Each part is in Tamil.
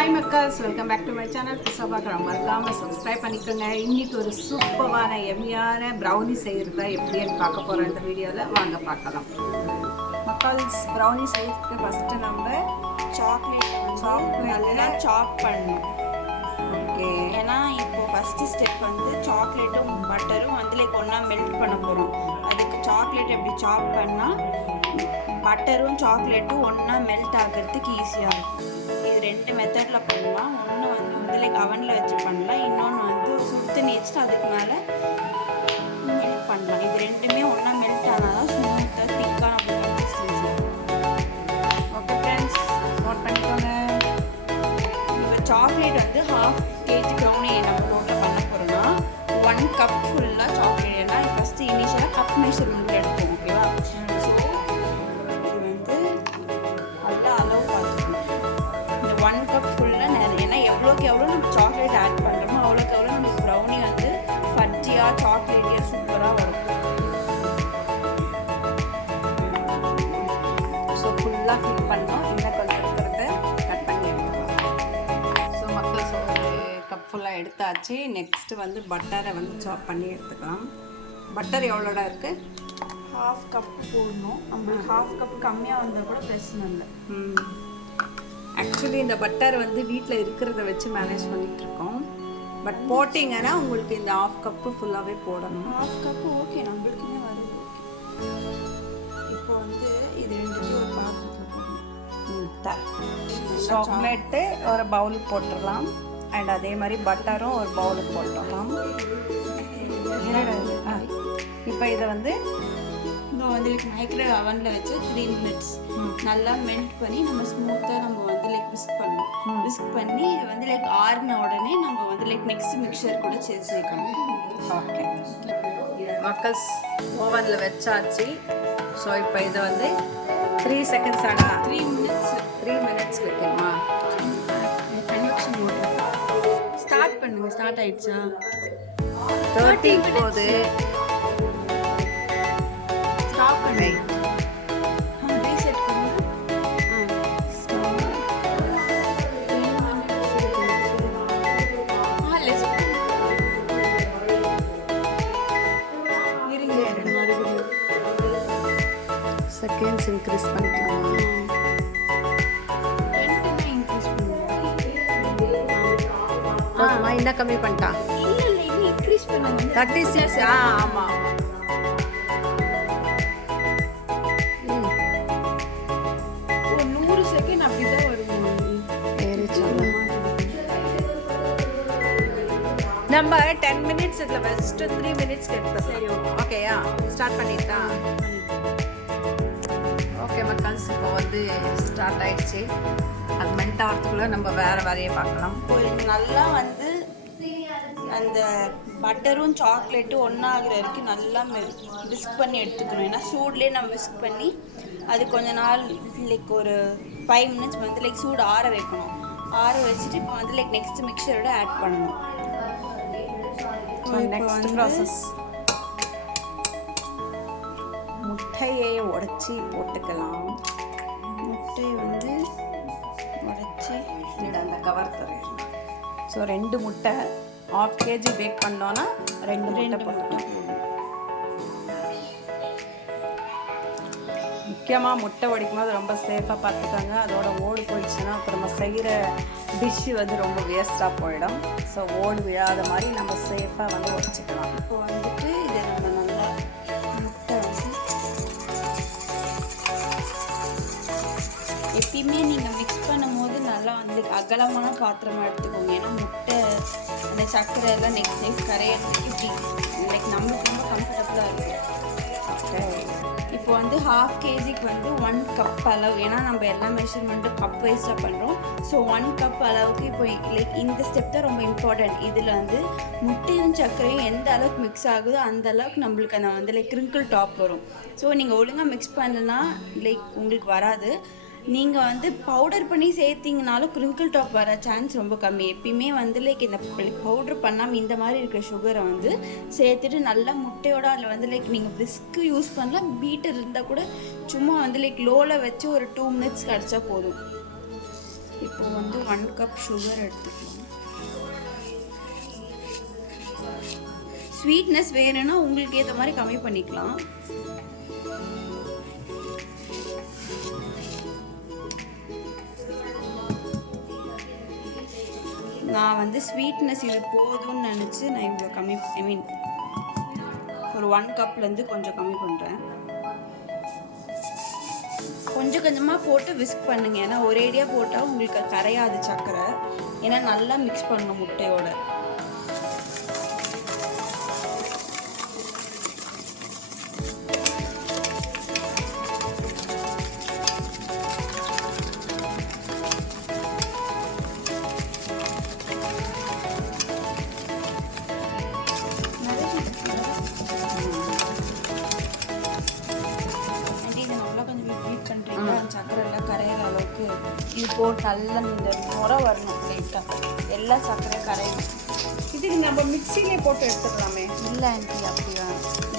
ஹாய் மக்கள்ஸ், welcome back to my channel. புதுசாக பார்க்குறோம், மறக்காமல் சப்ஸ்கிரைப் பண்ணிக்கோங்க. இன்றைக்கி ஒரு சூப்பரான எம்மியான ப்ரௌனி செய்கிறதா எப்படின்னு பார்க்க போகிறோம். இந்த வீடியோவில் வாங்க பார்க்கலாம். மக்கள்ஸ், ப்ரௌனி செய்கிறதுக்கு ஃபஸ்ட்டு நம்ம சாக்லேட் நல்லா சாப் பண்ணணும். ஓகே, ஏன்னா இப்போ ஃபஸ்ட்டு ஸ்டெப் வந்து சாக்லேட்டும் பட்டரும் வந்து லைக் ஒன்றா மெல்ட் பண்ண போகிறோம். அதுக்கு சாக்லேட் எப்படி சாப் பண்ணால் பட்டரும் சாக்லேட்டும் ஒன்றா மெல்ட் ஆகிறதுக்கு ஈஸியாக இருக்கும். இது ரெண்டு மெத்தடில் பண்ணலாம். ஒன்று வந்து லைக் அவனில் வச்சு பண்ணலாம், இன்னொன்று வந்து சுடு தண்ணி வச்சுட்டு அதுக்கு மேலே மெல்ட் பண்ணலாம். இது ரெண்டுமே ஒன்றா மெல்ட் ஆனால் தான் ஸ்மூத்தாக திக்காக நம்ம கன்சிஸ்டன்சி. ஓகே ஃப்ரெண்ட்ஸ், நோட் பண்ணிக்கோங்க. இப்போ சாக்லேட் வந்து 1/2 kg ப்ரௌனி நம்ம டோட்டல் பண்ண போகிறோம்னா 1 கப் ஃபுல்லாக சாக்லேட். ஏன்னா ஃபஸ்ட்டு இனிஷியலாக கப் மெஷர்மெண்ட் எடுப்போம். ஓகேவா? ஸோ இது வந்து நல்லா அளவு பார்த்துக்கணும். இந்த 1 கப் ஃபுல்லாக ஏன்னா எவ்வளோக்கு எவ்வளோ நம்ம சாக்லேட் ஆட் பண்ணுறோமோ அவ்வளோக்கு எவ்வளோ நமக்கு ப்ரௌனி வந்து ஃபட்ஜியாக சாக்லேட்டியாக சூப்பராக வரும். ஸோ ஃபுல்லாக ஃபில் பண்ணோம். இன்னும் கொஞ்சம் இருக்கிறத கட் பண்ணி எடுத்துக்கலாம். ஸோ மக்கள்ஸ், ஒரு கப் ஃபுல்லாக எடுத்தாச்சு. நெக்ஸ்ட்டு வந்து பட்டரை வந்து சாப் பண்ணி எடுத்துக்கலாம். பட்டர் எவ்வளோடா இருக்குது? 1/2 கப் போடணும். நம்மளுக்கு 1/2 கப் கம்மியாக வந்தால் கூட பிரச்சனை இல்லை. ஆக்சுவலி இந்த பட்டர் வந்து வீட்டில் இருக்கிறத வச்சு மேனேஜ் பண்ணிகிட்ருக்கோம். பட் போட்டிங்கன்னா உங்களுக்கு இந்த 1/2 கப்பு ஃபுல்லாகவே போடணும். 1/2 கப் ஓகே, நம்மளுக்குமே வருது. ஓகே, இப்போ வந்து இது ரெண்டுத்தையும் ஒரு பாத்திரத்தில் போடணும். சாக்லேட்டு ஒரு பவுலுக்கு போட்டுடலாம். அண்ட் அதே மாதிரி பட்டரும் ஒரு பவுலுக்கு போட்டுடலாம். இப்போ இதை வந்து இன்னும் வந்து லைக் மைக்ரோ அவனில் வச்சு 3 minutes நல்லா மெல்ட் பண்ணி நம்ம ஸ்மூத்தாக நம்ம வந்து லைக் விஸ்க் பண்ணணும். விஸ்க் பண்ணி இதை வந்து லைக் ஆறின உடனே நம்ம வந்து லைக் நெக்ஸ்ட் மிக்சர் கூட சேர்க்கணும். ஓகே மக்கள்ஸ், ஓவனில் வச்சாச்சு. ஸோ இப்போ இதை வந்து 3 seconds ஆனா 3 minutes வைக்கணுமா? கன்வெக்ஷன் மோட் ஸ்டார்ட் பண்ணுங்க. ஸ்டார்ட் ஆயிடுச்சா? 30 போகுது. ஸ்டாப் பண்ணு. ரீசெட் பண்ணுங்க. செகண்ட்ஸ் இன்க்ரீஸ் பண்ணிக்கலாம். இன்னும் கம்மி பண்ணிட்டான். 36. ஆமாம். ஒரு 100 செகண்ட் அப்படிதான் வருது. நம்ம 10 minutes இதில் ஃபஸ்ட்டு 3 minutes எடுத்துக்கலாம். ஓகேயா? ஸ்டார்ட் பண்ணிட்டா? ஓகே மக்கள்ஸ், இப்போ வந்து ஸ்டார்ட் ஆயிடுச்சு. அது மெல்ட் ஆகிறதுக்குள்ளே நம்ம வேறு வேலையை பார்க்கலாம். இது நல்லா வந்து அந்த பட்டரும் சாக்லேட்டும் ஒன்றாகிற வரைக்கும் நல்லா விஸ்க் பண்ணி எடுத்துக்கணும். ஏன்னா சூட்லேயே நம்ம விஸ்க் பண்ணி அது கொஞ்ச நாள் லைக் ஒரு 5 minutes வந்து லைக் சூடு ஆற வைக்கணும். ஆற வச்சுட்டு இப்போ வந்து லைக் நெக்ஸ்ட் மிக்சரோட ஆட் பண்ணணும். நெக்ஸ்ட் ப்ராசஸ், முட்டையை உடைச்சி போட்டுக்கலாம். முட்டையை வந்து உடைச்சி அந்த கவர் தரேன். ஸோ 2 முட்டை 1/2 kg பேக் பண்ணோன்னா 2 முட்டை போட்டுக்கலாம். முக்கியமாக முட்டை உடைக்கும் போது ரொம்ப சேஃபாக பார்த்துக்கோங்க. அதோட ஓடு போயிடுச்சுன்னா அப்புறம் நம்ம செய்கிற டிஷ்ஷு வந்து ரொம்ப வேஸ்ட்டாக போயிடும். ஸோ ஓடு விழாத மாதிரி நம்ம சேஃபாக வந்து உடைச்சிக்கலாம். இப்போ வந்துட்டு இதை நம்ம நல்லா முட்டை வந்து எப்பயுமே நீங்கள் மிக்ஸ் பண்ணும் போது நல்லா வந்து அகலமான பாத்திரமாக எடுத்துக்கோங்க. ஏன்னா முட்டை அந்த சர்க்கரை எல்லாம் நெக்ஸ்ட் கரையிறதுக்கு இப்படி லைக் நம்மளுக்கு ரொம்ப கம்ஃபர்டபுளாக இருக்குது. இப்போ வந்து 1/2 kgக்கு வந்து 1 கப் அளவு. ஏன்னா நம்ம எல்லா மெஷர்மெண்ட்டும் கப் வைஸாக பண்ணுறோம். ஸோ 1 கப் அளவுக்கு இப்போ லைக் இந்த ஸ்டெப் தான் ரொம்ப இம்பார்ட்டன்ட். இதில் வந்து முட்டையும் சர்க்கரையும் எந்த அளவுக்கு மிக்ஸ் ஆகுதோ அந்த அளவுக்கு நம்மளுக்கு அந்த வந்து லைக் கிரிங்கிள் டாப் வரும். ஸோ நீங்கள் ஒழுங்காக மிக்ஸ் பண்ணலன்னா லைக் உங்களுக்கு வராது. நீங்கள் வந்து பவுடர் பண்ணி சேர்த்திங்கனாலும் கிரிங்கிள் டாப் வர சான்ஸ் ரொம்ப கம்மி. எப்பயுமே வந்து லைக் இந்த பவுட்ரு பண்ணாமல் இந்த மாதிரி இருக்கிற சுகரை வந்து சேர்த்துட்டு நல்லா முட்டையோட அதில் வந்து லைக் நீங்கள் விஸ்க்கு யூஸ் பண்ணலாம். பீட்டர் இருந்தால் கூட சும்மா வந்து லைக் லோவில் வச்சு ஒரு 2 minutes கிடச்சா போதும். இப்போ வந்து 1 கப் சுகர் எடுத்துக்கலாம். ஸ்வீட்னஸ் வேணும்னா உங்களுக்கு ஏற்ற மாதிரி கம்மி பண்ணிக்கலாம். நான் வந்து ஸ்வீட்னஸ் இது போதும்னு நினச்சி நான் இவ்வளோ கம்மி ஒரு 1 கப்லேருந்து கொஞ்சம் கம்மி பண்ணுறேன். கொஞ்சம் கொஞ்சமாக போட்டு விஸ்க் பண்ணுங்க. ஏன்னா ஒரேடியாக போட்டால் உங்களுக்கு கரையாது சர்க்கரை. ஏன்னா நல்லா மிக்ஸ் பண்ணணும் முட்டையோட. சக்கரை எல்லாம் கரையிற அளவுக்கு இது போட்டு நல்லா இந்த முறை வரணும். லைட்டாக எல்லா சக்கரை கரையணும். இதுக்கு நம்ம மிக்சிலே போட்டு எடுத்துக்கலாமே. இல்லை ஆண்டி, அப்படி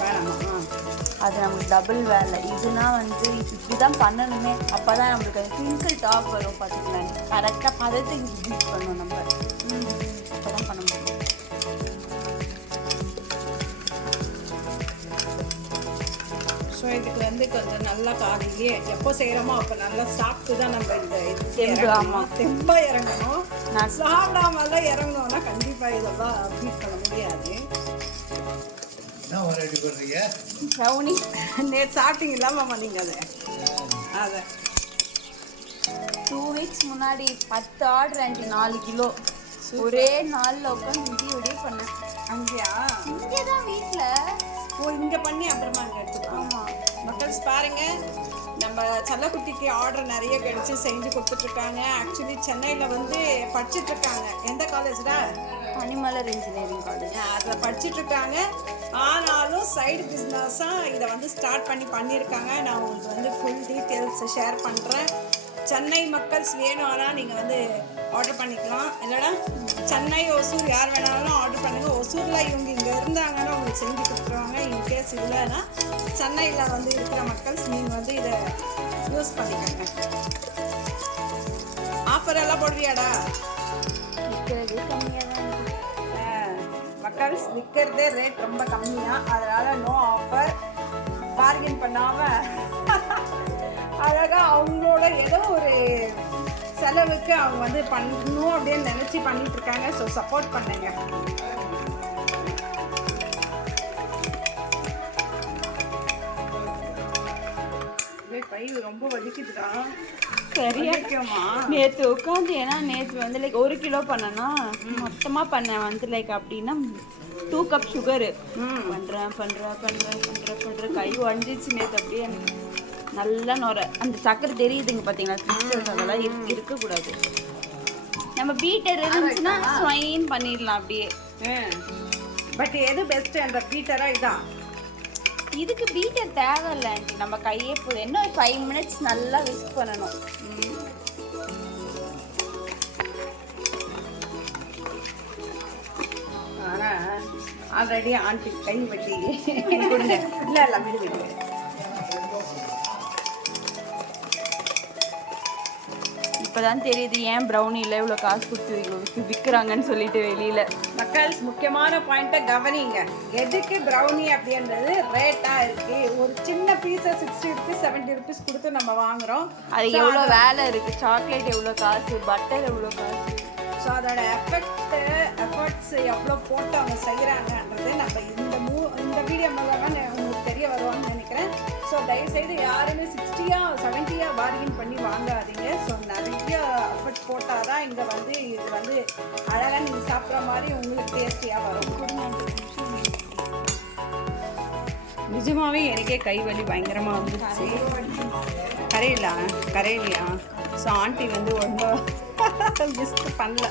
வேணாமா? அது நமக்கு டபுள் வேலை. இதுனா வந்து இப்படி தான் பண்ணணுமே. அப்போ தான் நம்மளுக்கு அது ட்விங்கிள் டாப் வரும். பார்த்துக்கலாம் கரெக்டாக பதத்தை இங்கே பீட் பண்ணணும் நம்ம. அப்போ தான் பண்ண முடியும். ஸோ இதுக்கு வந்து கொஞ்சம் நல்லா காலையிலேயே எப்போ செய்கிறோமோ அப்போ நல்லா சாப்பிட்டு தான் நம்ம இந்த தெம்பு. ஆமாம், தெம்பாக இறங்கணும். நான் சாப்பிடாமலாம் இறங்கணும்னா கண்டிப்பாக இதெல்லாம் பீட் பண்ண முடியாது. ப்ரௌனி நேற்று சாப்பிட்டீங்க இல்லாமம்மா நீங்கள் அதை 2 வீக்ஸ் முன்னாடி 10 ஆர்டர் ஆண்டி, 4 கிலோ ஒரே நாளில் உட்காந்து விடிய பண்ணேன். அங்கேயா? இங்கே தான் வீட்டில். ஓ, இங்கே பண்ணி அப்புறமா அங்கே எடுத்துக்கலாம். ஆமாம் மக்கள்ஸ் பாருங்க, நம்ம செல்லக்குட்டிக்கு ஆர்டர் நிறைய கிடைச்சி செஞ்சு கொடுத்துட்ருக்காங்க. ஆக்சுவலி சென்னையில் வந்து படிச்சுட்ருக்காங்க. எந்த காலேஜ்டா? பனிமலர் இன்ஜினியரிங் காலேஜ். அதில் படிச்சுட்ருக்காங்க. ஆனாலும் சைடு பிஸ்னஸாக இதை வந்து ஸ்டார்ட் பண்ணியிருக்காங்க. நான் உங்களுக்கு வந்து ஃபுல் டீட்டெயில்ஸ் ஷேர் பண்ணுறேன். சென்னை மக்கள்ஸ் வேணும், ஆனால் நீங்கள் வந்து ஆர்டர் பண்ணிக்கலாம். இல்லைனா சென்னை ஒசூர் யார் வேணாலும் ஆர்டர் பண்ணுங்கள். ஒசூரில் இவங்க இங்கே இருந்தாங்கன்னா உங்களுக்கு செஞ்சு கொடுத்துருவாங்க. இன்கேஸ் இல்லைன்னா சென்னையில் வந்து இருக்கிற மக்கள்ஸ் நீங்கள் வந்து இதை யூஸ் பண்ணிக்கோங்க. ஆஃபர் எல்லாம் போடுவியாடா? விற்கிறது கம்மியாக தான் இருக்குது மக்கள்ஸ். விற்கிறதே ரேட் ரொம்ப கம்மியாக, அதனால் நோ ஆஃபர். பார்கெயின் பண்ணாமல் அழகாக அவங்களோட ஏதோ ஒரு செலவுக்கு அவங்க வந்து பண்ணணும் அப்படின்னு நினச்சி பண்ணிகிட்ருக்காங்க. ஸோ சப்போர்ட் பண்ணுங்க. கை ரொம்ப வலிக்குதுடா. சரியாக்குமா? நேற்று உட்காந்து, ஏன்னா நேற்று வந்து லைக் 1 கிலோ பண்ணேன்னா மொத்தமாக பண்ணேன் வந்து லைக் அப்படின்னா 2 கப் சுகரு பண்ணுறேன் கை உடஞ்சிச்சு நேற்று. அப்படியே நல்லா நுர அந்த சக்கரை தெரியுதுங்க பார்த்தீங்களா? கிறிஸ்டல்ஸ் அதெல்லாம் இருக்கக்கூடாது. நம்ம பீட்டர் இருந்துச்சுன்னா ஸ்வைன் பண்ணிடலாம் அப்படியே. பட் எது பெஸ்ட்டு, அந்த பீட்டரா இதான்? இதுக்கு பீட்டர் தேவையில்லை ஆண்டி, நம்ம கையே போதும். என்ன ஒரு 5 மினிட்ஸ் நல்லா விஸ்க் பண்ணணும். ஆனால் ஆல்ரெடி ஆண்டி கை வட்டி கொடுங்க. இல்லை இல்லை விடு. இப்போதான் தெரியுது ஏன் ப்ரௌனியில் இவ்வளோ காசு கொடுத்து விற்கிறாங்கன்னு சொல்லிட்டு வெளியில். மக்கள்ஸ் முக்கியமான பாயிண்ட்டை கவனிங்க. எதுக்கு ப்ரௌனி அப்படின்றது ரேட்டாக இருக்குது. ஒரு சின்ன பீஸை 60 ருபீஸ் 70 ருபீஸ் கொடுத்து நம்ம வாங்குகிறோம். அது எவ்வளோ வேலை இருக்குது. சாக்லேட் எவ்வளோ காசு, பட்டர் எவ்வளோ காசு. ஸோ அதோட எஃபர்ட்ஸ் எவ்வளோ போட்டு அவங்க செய்கிறாங்கன்றது நம்ம இந்த வீடியோ மூலமாக உங்களுக்கு தெரிய வருவான்னு நினைக்கிறேன். ஸோ தயவுசெய்து யாருமே 60 70 பார்கின் பண்ணி வாங்காதீங்க. ஸோ நிறைய எஃபர்ட் போட்டால் தான் இங்கே வந்து இது வந்து அழகாக நீங்கள் சாப்பிட்ற மாதிரி உங்களுக்கு டேஸ்டியாக வரும். நிஜமாகவே எனக்கே கை வலி பயங்கரமாக வந்துருச்சு. கரையிலையா? ஸோ ஆண்டி வந்து ரொம்ப மிஸ்ட் பண்ணல.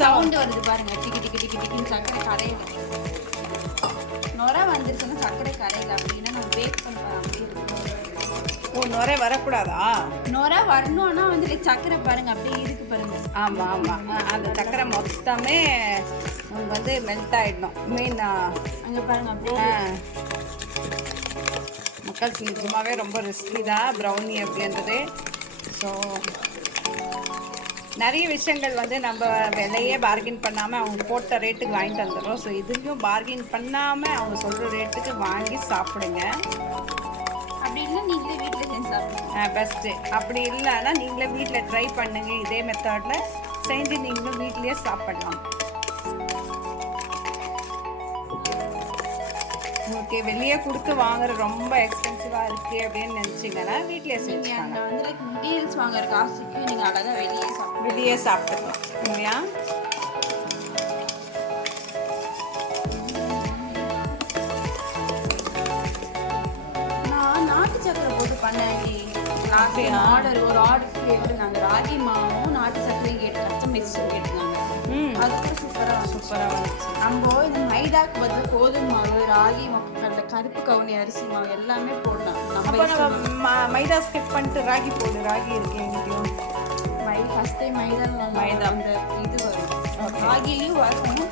சவுண்டு வருது பாருங்க, டிக்கி டிக்கி டிக்கி டிக்கின்னு. சக்கரை கரையில நுர வந்துருச்சுன்னா சக்கரை கரையில அப்படின்னா நம்ம பேக் பண்ணுறோம். அப்படியே இருக்கும். ஓ, நுரை வரக்கூடாதா? நுர வரணும்னா வந்து சக்கரை பாருங்க அப்படியே இருக்கு பாருங்க. ஆமாம் ஆமாம், அந்த சக்கரை மொத்தமே உங்களுக்கு வந்து மெல்ட் ஆகிடணும். மீன் அங்கே பாருங்க அப்படியே. மக்களுக்கு நிஜமாகவே ரொம்ப ரிஸ்கி தான் ப்ரௌனி அப்படின்றது. ஸோ நிறைய விஷயங்கள் வந்து நம்ம விலையே பார்கெயின் பண்ணாமல் அவங்க போட்ட ரேட்டுக்கு வாங்கிட்டு வந்துடுறோம். ஸோ இதுலேயும் பார்கெயின் பண்ணாமல் அவங்க சொல்கிற ரேட்டுக்கு வாங்கி சாப்பிடுங்க. அப்படி இல்லை நீங்களே வீட்டில் செஞ்சு சாப்பிடுங்க. பெஸ்ட்டு. அப்படி இல்லைன்னா நீங்களே வீட்டில் ட்ரை பண்ணுங்க. இதே மெத்தடில் செஞ்சு நீங்களும் வீட்லேயே சாப்பிடலாம். உங்களுக்கு வெளியே கொடுத்து வாங்குற ரொம்ப எக்ஸ்பென்சிவாக இருக்குது அப்படின்னு நினச்சிங்கன்னா வீட்டிலே செஞ்சுக்காங்க. நீங்கள் வந்து லைக் மெட்டீரியல்ஸ் வாங்குற காசுக்கு நீங்கள் அழகாக வெளியே சாப்பிட்டுக்கலாம் இல்லையா? நான் நாட்டு சக்கரை போட்டு பண்ணேன். ஒரு ஆர்டர் கேட்டுருந்தாங்க. ராகி மாவும் நாட்டு சக்கரையும் கேட்டு கஸ்டமைஸ் கேட்டுருந்தாங்க. அது கூட சூப்பராக வந்துச்சு. நம்ம இந்த மைதாக்கு பதில் கோதுமை மாவு, ராகி அந்த கருப்பு கவுனி அரிசி மாவு எல்லாமே போடலாம். நம்ம மைதா ஸ்கிப் பண்ணிட்டு ராகி போடு. ராகி இருக்கு எங்கேயும். ஃபஸ்ட்டே மைதா அந்த இது வரும், ராகிலையும் வரும்.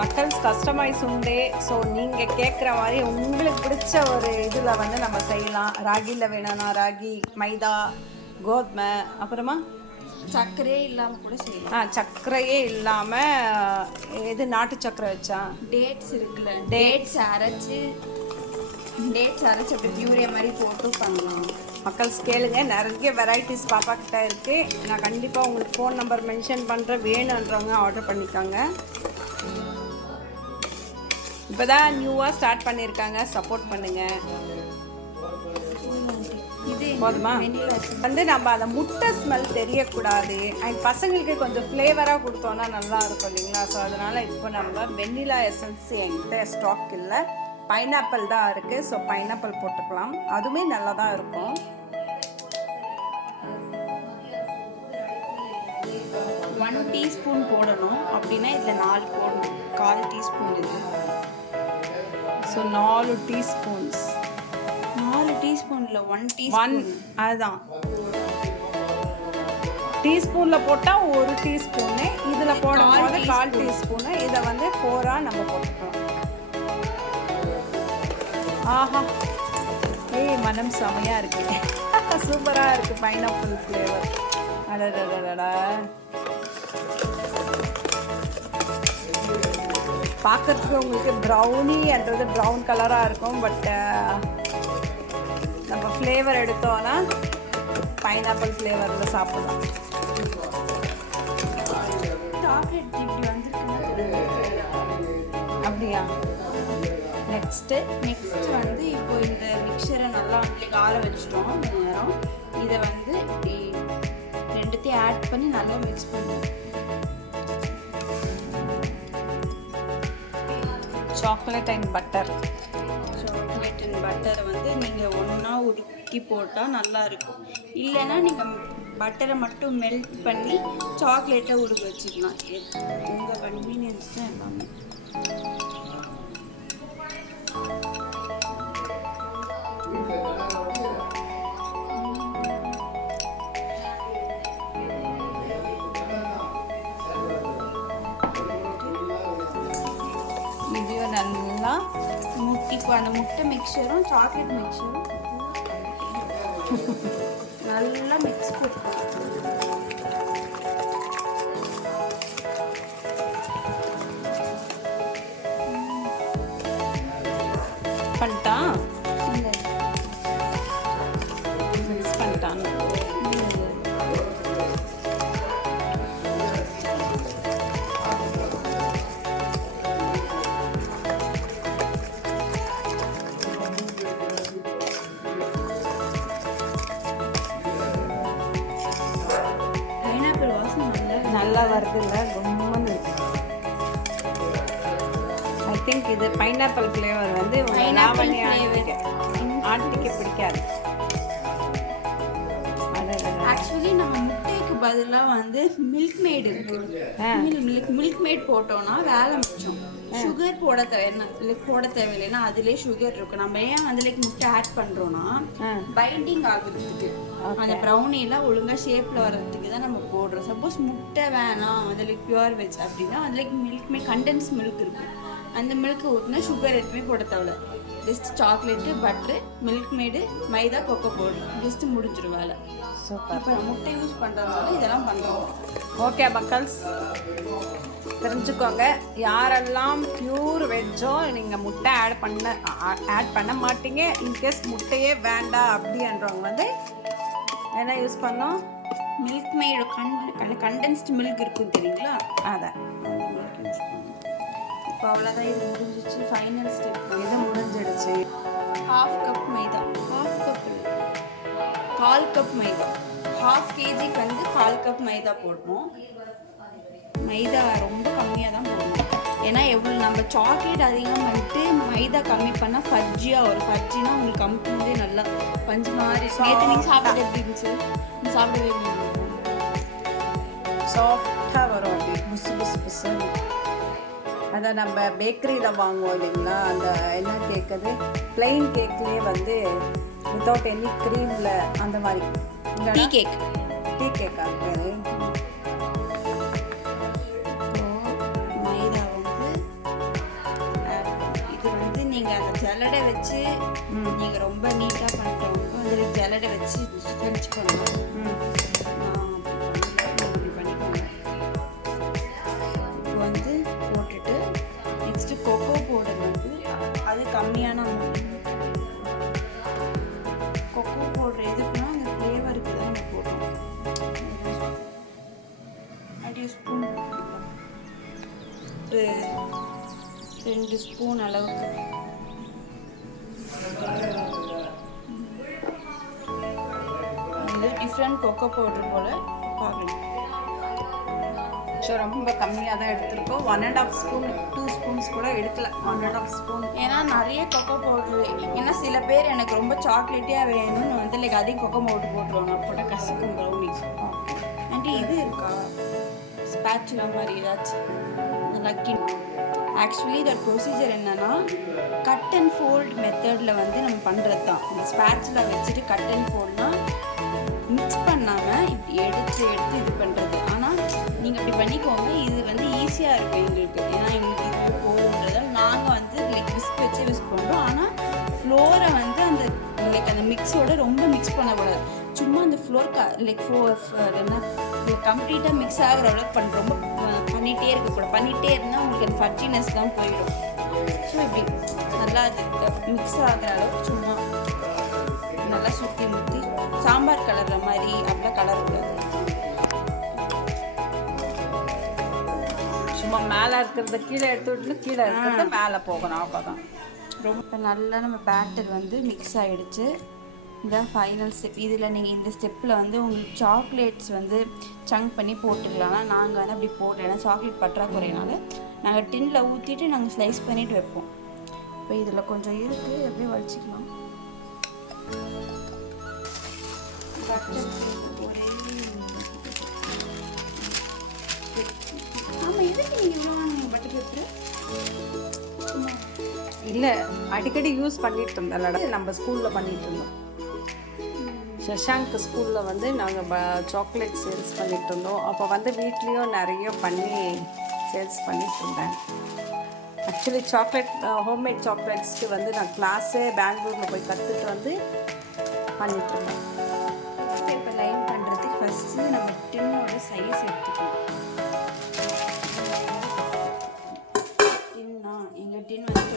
மக்கள்ஸ் கஸ்டமைஸ் உண்டு. ஸோ நீங்கள் கேட்குற மாதிரி உங்களுக்கு பிடிச்ச ஒரு இதில் வந்து நம்ம செய்யலாம். ராகியில் வேணும்னா ராகி, மைதா, கோதுமை, அப்புறமா சர்க்கரையே இல்லாமல் கூட செய்யலாம். சர்க்கரையே இல்லாமல் எது நாட்டு சர்க்கரை வச்சா டேட்ஸ் இருக்குல்ல, டேட்ஸ் அரைச்சி அப்படி யூரியா மாதிரி போட்டு பண்ணலாம். மக்கள்ஸ் கேளுங்க, நிறைய வெரைட்டிஸ் பாப்பா கிட்ட இருக்குது. நான் கண்டிப்பாக உங்களுக்கு ஃபோன் நம்பர் மென்ஷன் பண்ணுறேன். வேணுன்றவங்க ஆர்டர் பண்ணிக்கோங்க. இப்போ தான் நியூவாக ஸ்டார்ட் பண்ணியிருக்காங்க. சப்போர்ட் பண்ணுங்கள். போதுமா? வந்து நம்ம அந்த முட்டை ஸ்மெல் தெரியக்கூடாது. அண்ட் பசங்களுக்கு கொஞ்சம் ஃப்ளேவராக கொடுத்தோன்னா நல்லா இருக்கும் இல்லைங்களா? ஸோ அதனால் இப்போ நம்ம வெண்ணிலா எசன்ஸ் என்கிட்ட ஸ்டாக் இல்லை, பைனாப்பிள் தான் இருக்குது. ஸோ பைனாப்பிள் போட்டுக்கலாம். அதுவுமே நல்லா தான் இருக்கும். ஒன் டீஸ்பூன் போடணும். அப்படின்னா இதில் 4 போடணும். 1/4 டீஸ்பூன் இது. So 4 teaspoons. 4 டீஸ்பூனில் 1 டீஸ்பூன். அதுதான் டீஸ்பூனில் போட்டால் 1 டீஸ்பூனு. இதில் போடும்போது 1/4 டீஸ்பூனு. இதை வந்து 4ஆக நம்ம போட்டுக்கலாம். ஆஹா, மனம் செமையாக இருக்குது. சூப்பராக இருக்குது. Pineapple flavour. அடடடடா, பார்க்குறதுக்கு உங்களுக்கு ப்ரௌனின்றது ப்ரௌன் கலராக இருக்கும். பட் நம்ம ஃப்ளேவர் எடுத்தோன்னா பைனாப்பிள் ஃப்ளேவரில் சாப்பிடலாம். சாக்லேட் இப்படி வந்துருக்குன்னு அப்படியா? நெக்ஸ்ட்டு வந்து இப்போ இந்த மிக்சரை நல்லா ஆற வச்சுட்டோம். இந்த நேரம் இதை வந்து இப்படி ரெண்டுத்தையும் ஆட் பண்ணி நல்லா மிக்ஸ் பண்ணுவோம். சாக்லேட் அண்ட் பட்டரை வந்து நீங்கள் ஒன்றா உருக்கி போட்டால் நல்லாயிருக்கும். இல்லைன்னா நீங்கள் பட்டரை மட்டும் மெல்ட் பண்ணி சாக்லேட்டை உருக்க வச்சுக்கலாம். உங்கள் கன்வீனியன்ஸ் தான் எல்லாமே. இதையும் நல்லா இப்போ அந்த முட்டை மிக்சரும் சாக்லேட் மிக்சரும் நல்லா மிக்ஸ் பண்ணிட்டா மிக்ஸ் பண்ணிட்டான். நல்லா வருது இல்லை? ரொம்பன்னு ஐ திங்க் இது பைனாப்பிள் ஃப்ளேவர் வந்து ஆட்டிக்கு பிடிக்காது. ஆக்சுவலி நம்ம முட்டைக்கு பதிலாக வந்து மில்க் மேட் இருக்கு. மில்க் மேட் போட்டோம்னா வேலை மிச்சம். சுகர் போட தேவையில்லைன்னா அதுலேயே சுகர் இருக்கும். நம்ம ஏன் வந்து முட்டை ஆட் பண்ணுறோன்னா பைண்டிங் ஆகுறதுக்கு, அந்த ப்ரௌனிலாம் ஒழுங்காக ஷேப்பில் வர்றதுக்கு தான் நம்ம போடுறோம். சப்போஸ் முட்டை வேணாம் அதில் பியூர் வெஜ் அப்படின்னா அதில் மில்க் மேட் கண்டென்ஸ் மில்க் இருக்கும். அந்த மில்க் ஊற்றினா சுகர் எதுவுமே போட தேவையில்ல. Just chocolate, butter, Milkmaid, maida, cocoa powder just முடிஞ்சிடும் வேலை. சூப்பர். இப்போ முட்டை யூஸ் பண்ணுறதுனால இதெல்லாம் பண்ணுறோம். ஓகே மக்கள்ஸ், தெரிஞ்சுக்கோங்க. யாரெல்லாம் பியூர் வெஜ்ஜோ நீங்கள் முட்டை ஆட் பண்ண மாட்டீங்க, இன்கேஸ் முட்டையே வேண்டாம் அப்படின்றவங்க வந்து என்ன யூஸ் பண்ணோம்? மில்க் மேடு கண்டென்ஸ்டு மில்க் இருக்கும் தெரியுங்களா, அதை. இப்போ அவ்வளோதான், இது முடிஞ்சிச்சு. ஃபைனல் ஸ்டெப் இது முடிஞ்சிடுச்சு. 1/2 கப் மைதா, 1/2 கப் 1/4 கப் மைதா, 1/2 kgக்கு வந்து 1/4 கப் மைதா போடணும். மைதா ரொம்ப கம்மியாக தான் போடணும். ஏன்னா எவ்வளோ நம்ம சாக்லேட் அதிகம் பண்ணிட்டு மைதா கம்மி பண்ணால் ஃபஜ்ஜியாக வரும். ஃபஜ்ஜினா உங்களுக்கு கம்பெனிலே நல்லா பஞ்சு மாதிரி. நேற்று நீங்கள் சாப்பிட்டு எப்படி இருந்துச்சு? நீங்கள் சாப்பிடவே இல்லை. சாஃப்டாக வரும், அப்படி புசு புசு புசுன்னு. அதை நம்ம பேக்கரியில் வாங்குவோம் இல்லைங்களா, அந்த என்ன கேக், அது பிளெயின் கேக்லேயே வந்து வித்தவுட் எனி க்ரீமில் அந்த மாதிரி. டீ கேக், டீ கேக் அது. மைதா வந்து இது வந்து நீங்கள் அந்த ஜல்லடை வச்சு நீங்கள் ரொம்ப நீட்டாக பண்ணுறவங்க அதில் ஜல்லடை வச்சு கடிச்சு பண்ணலாம். இப்படி பண்ணிக்கோங்க. இப்போ வந்து போட்டுட்டு நெக்ஸ்ட்டு கொக்கோ பவுடர் வந்து அது கம்மியான அமௌண்ட். கொக்கோ பவுடர் எதுக்குன்னா அந்த ஃப்ளேவருக்கு தான் நம்ம போடுறோம். 2 ஸ்பூன், 2 ஸ்பூன் அளவுக்கு. இது டிஃப்ரெண்ட் கொக்கோ பவுடர் போல் பார்க்கலாம். ஸோ ரொம்ப கம்மியாக தான் எடுத்திருக்கோம். 1.5 ஸ்பூன், 2 ஸ்பூன்ஸ் கூட எடுக்கல, 1.5 ஸ்பூன். ஏன்னா நிறைய கொக்கோ பவுட்ரு, ஏன்னா சில பேர் எனக்கு ரொம்ப சாக்லேட்டியாக வேணும்னு வந்து லைக் அதிகம் கொக்கோ பவுடர் போட்டுருவாங்க, அப்போட கசக்கும் ப்ரௌனிஸ். ஆண்டி இது இருக்கா ஸ்பேச்சுலா மாதிரி ஏதாச்சும் லக்கி? ஆக்சுவலி இதோட ப்ரொசீஜர் என்னென்னா கட் அண்ட் ஃபோல்ட் மெத்தடில் வந்து நம்ம பண்ணுறது தான். இந்த ஸ்பேச்சுலா வச்சுட்டு கட் அண்ட் ஃபோல்ட்னால் மிக்ஸ் பண்ணாமல் இப்படி எடுத்து இது பண்ணுறது. ஆனால் நீங்கள் அப்படி பண்ணிக்கோங்க, இது வந்து ஈஸியாக இருக்கும் எங்களுக்கு. ஏன்னா எங்களுக்கு இது போகுன்றதால் நாங்கள் வந்து லைக் விஸ்க் வச்சு விஸ்க் பண்ணுறோம். ஆனால் ஃப்ளோரை வந்து அந்த லைக் அந்த மிக்ஸோட ரொம்ப மிக்ஸ் பண்ணக்கூடாது. சும்மா அந்த ஃப்ளோர் லைக் என்ன கம்ப்ளீட்டாக மிக்ஸ் ஆகிற அளவுக்கு ரொம்ப பண்ணிகிட்டே இருக்கக்கூடாது. பண்ணிகிட்டே இருந்தால் உங்களுக்கு அந்த ஃபட்ஜினஸ் தான் போயிடும். ஸோ இப்படி நல்லா மிக்ஸ் ஆகிற அளவுக்கு சும்மா நல்லா சுற்றி முற்றி சாம்பார் கலர்ற மாதிரி அப்படிலாம் கலர் கூடாது. சும்மா மேலே இருக்கிறத கீழே எடுத்து விட்டு கீழே இருக்கிறத மேலே போகணும், அவ்வளோதான். ரொம்ப நல்லா நம்ம பேட்டர் வந்து மிக்ஸ் ஆகிடுச்சு. இதான் ஃபைனல் ஸ்டெப். இதில் நீங்கள் இந்த ஸ்டெப்பில் வந்து உங்களுக்கு சாக்லேட்ஸ் வந்து சங்க் பண்ணி போட்டுக்கலாம்னா நாங்கள் வந்து அப்படி போடலைன்னா சாக்லேட் பற்றாக்குறையினால நாங்கள் டின்னில் ஊற்றிட்டு நாங்கள் ஸ்லைஸ் பண்ணிவிட்டு வைப்போம். இப்போ இதில் கொஞ்சம் இருக்குது, அப்படியே வலிச்சிக்கலாம். ஆமாம், எதுக்கு நீங்கள் இவ்வளோ நீங்கள் பட்டர் பேப்பர்? இல்லை, அடிக்கடி யூஸ் பண்ணிட்டு இருந்தோம், நம்ம ஸ்கூலில் பண்ணிட்டு இருந்தோம். சஷாங்க் ஸ்கூலில் வந்து நாங்கள் சாக்லேட் சேல்ஸ் பண்ணிட்டு இருந்தோம். அப்போ வந்து வீட்லேயும் நிறைய பண்ணி சேல்ஸ் பண்ணிட்டு இருந்தேன். ஆக்சுவலி சாக்லேட் ஹோம்மேட் சாக்லேட்ஸ்க்கு வந்து நான் கிளாஸே பெங்களூரில் போய் கற்றுட்டு வந்து பண்ணிட்டுருந்தேன். இப்போ லைன் பண்ணுறதுக்கு ஃபஸ்ட்டு நம்ம டின்னோட சைஸ் எடுத்துக்கணும். டின்னா எங்கள் டின் வந்து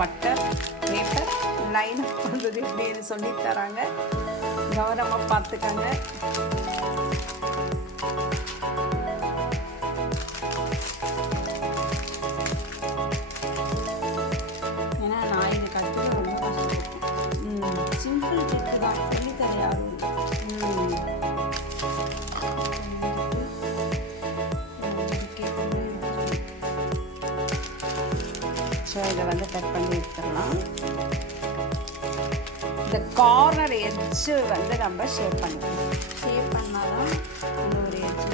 பட்டர் பேப்பர் லைன் பண்ணுறது இப்படின்னு சொல்லிட்டு தராங்க, கவனமாக பார்த்துக்கங்க. ஏன்னா நான் இது கற்றுக்க ரொம்ப கஷ்டப்பட்டேன். சிம்பிள் ட்ரிக்கு தான், சொல்லித்தர யாரும். ஸோ இதை வந்து கட் பண்ணி எடுத்துடலாம். இந்த கார்னர் எட்ஜு வந்து நம்ம ஷேப் பண்ணிக்கலாம். ஷேப் பண்ணால் தான் இந்த ஒரு எட்ஜு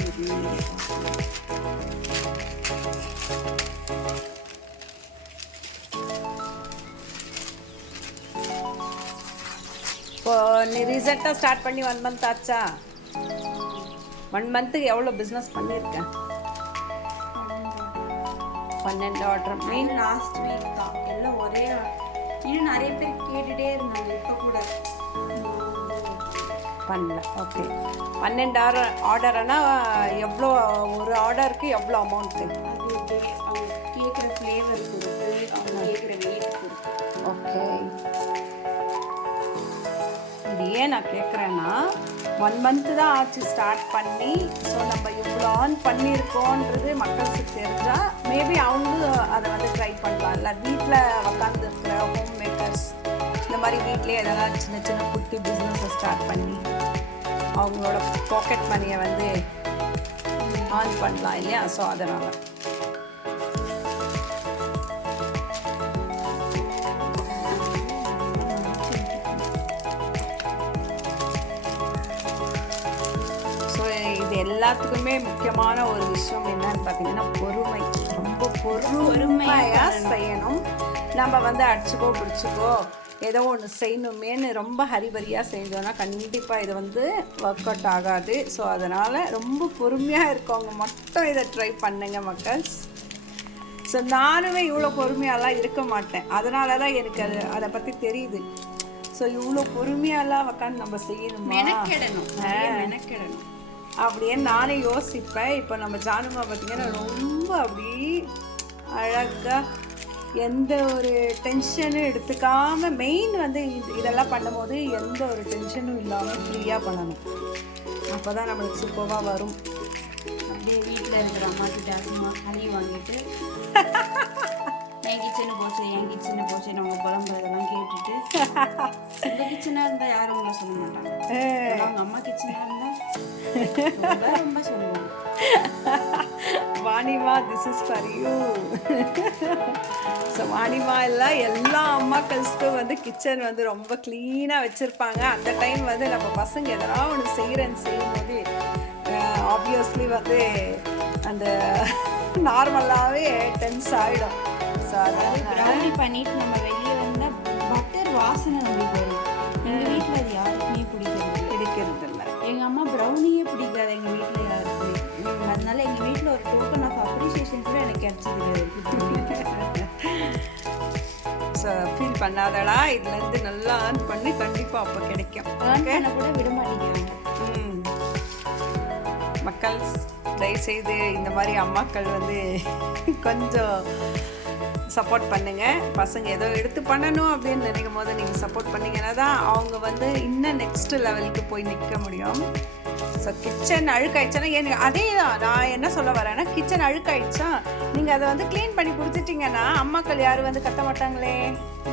நீ ரீசெண்டாக ஸ்டார்ட் பண்ணி 1 month ஆச்சா? 1 monthக்கு எவ்வளோ பிஸ்னஸ் பண்ணியிருக்கேன்? 12 ஆர்டர். மெயின் லாஸ்ட் வீக் தான் எல்லாம் ஒரே. இன்னும் நிறைய பேர் கேட்டுகிட்டே இருந்தாங்க. இப்போ கூட பண்ணல. ஓகே, 12 ஆர்டர்னா எவ்வளோ ஒரு ஆர்டருக்கு எவ்வளோ அமௌண்ட்டு? அது அவங்க கேட்குற ஃப்ளேவர் பொறுத்து, அவங்க கேட்குற வெயிட் பொறுத்து. ஓகே, இது ஏன் நான் கேட்குறேன்னா 1 month தான் ஆச்சு ஸ்டார்ட் பண்ணி. ஸோ நம்ம இவ்வளோ ஆன் பண்ணியிருக்கோன்றது மக்களுக்கு தெரிஞ்சால் மேபி அவங்களும் அதை வந்து ட்ரை பண்ணலாம். இல்லை வீட்டில் உட்காந்து இருக்கிற ஹோம் மேக்கர்ஸ் இந்த மாதிரி வீட்லேயே எதனா சின்ன சின்ன குட்டி பிஸ்னஸை ஸ்டார்ட் பண்ணி அவங்களோட பாக்கெட் மணியை வந்து ஆன் பண்ணலாம் இல்லையா? ஸோ அதனால் இது எல்லாத்துக்குமே முக்கியமான ஒரு விஷயம் என்னன்னு பார்த்தீங்கன்னா பொறுமை. ரொம்ப பொறுமையாக செய்யணும். நம்ம வந்து அடிச்சுக்கோ பிடிச்சிக்கோ ஏதோ ஒன்று செய்யணுமேனு ரொம்ப ஹரிபரியாக செஞ்சோன்னா கண்டிப்பாக இது வந்து ஒர்க் அவுட் ஆகாது. ஸோ அதனால் ரொம்ப பொறுமையாக இருக்கவங்க மட்டும் இதை ட்ரை பண்ணுங்க மக்கள்ஸ். ஸோ நானுமே இவ்வளோ பொறுமையாலாம் இருக்க மாட்டேன். அதனால தான் எனக்கு அதை பற்றி தெரியுது. ஸோ இவ்வளோ பொறுமையாலாம் உட்காந்து நம்ம செய்யணுமா, மெனக்கெடணும் அப்படின்னு நானே யோசிப்பேன். இப்போ நம்ம ஜானுமா பார்த்திங்கன்னா ரொம்ப அப்படி அழகாக எந்த ஒரு டென்ஷனும் எடுத்துக்காமல் மெயின் வந்து இதெல்லாம் பண்ணும்போது எந்த ஒரு டென்ஷனும் இல்லாமல் ஃப்ரீயாக பண்ணணும். அப்போ தான் நம்மளுக்கு சூப்பராக வரும். அப்படியே வீட்டில் இருக்கிற அம்மாக்கிட்ட அம்மா கனி வாங்கிட்டு என் கிச்சனு போச்சு அவங்க புலம்புறதெல்லாம் கேட்டுட்டு இந்த கிச்சனாக இருந்தால் யாரும் உங்களை சொல்ல மாட்டாங்க. அவங்க அம்மா கிச்சனாக இருந்தால் ரொம்ப சொல்லுவாங்க. வாணிமா, this is for you. So வாணிமா எல்லாம் எல்லா அம்மாக்களுக்கும் வந்து கிச்சன் வந்து ரொம்ப க்ளீனாக வச்சுருப்பாங்க. அந்த டைம் வந்து நம்ம பசங்க எதனா ஒன்று செய்யும்போது ஆப்வியஸ்லி வந்து அந்த நார்மலாகவே டென்ஸ் ஆகிடும். ஸோ அதாவது ப்ரௌனி பண்ணிட்டு நம்ம வெளியே வந்தால் பட்டர் வாசனை நம்மளுக்கு வரும். எங்கள் வீட்டில் அது யாருக்குமே பிடிக்கிறது இல்லை. எங்கள் அம்மா ப்ரௌனியே பிடிக்காது எங்கள் வீட்டில் யாருக்குமே. அதனால எங்கள் வீட்டில் ஒரு டோக்கன் ஆஃப் அப்ரிஷியேஷன் கூட எனக்கு கிடச்சது. ஸோ ஃபீல் பண்ணாதடா, இதுலேருந்து நல்லா ஏர்ன் பண்ணி கண்டிப்பாக அப்போ கிடைக்கும். கூட விட மாட்டேங்கிறாங்க மக்கள். தயவுசெய்து இந்த மாதிரி அம்மாக்கள் வந்து கொஞ்சம் சப்போர்ட் பண்ணுங்கள். பசங்க ஏதோ எடுத்து பண்ணணும் அப்படின்னு நினைக்கும் போது நீங்கள் சப்போர்ட் பண்ணிங்கன்னா தான் அவங்க வந்து இன்னும் நெக்ஸ்ட் லெவலுக்கு போய் நிற்க முடியும். ஸோ கிச்சன் அழுக்காயிடுச்சுன்னா எனக்கு அதே தான் நான் என்ன சொல்ல வரேன்னா, கிச்சன் அழுக்காயிடுச்சா நீங்கள் அதை வந்து க்ளீன் பண்ணி கொடுத்துட்டிங்கன்னா அம்மாக்கள் யாரும் வந்து கத்த மாட்டாங்களே.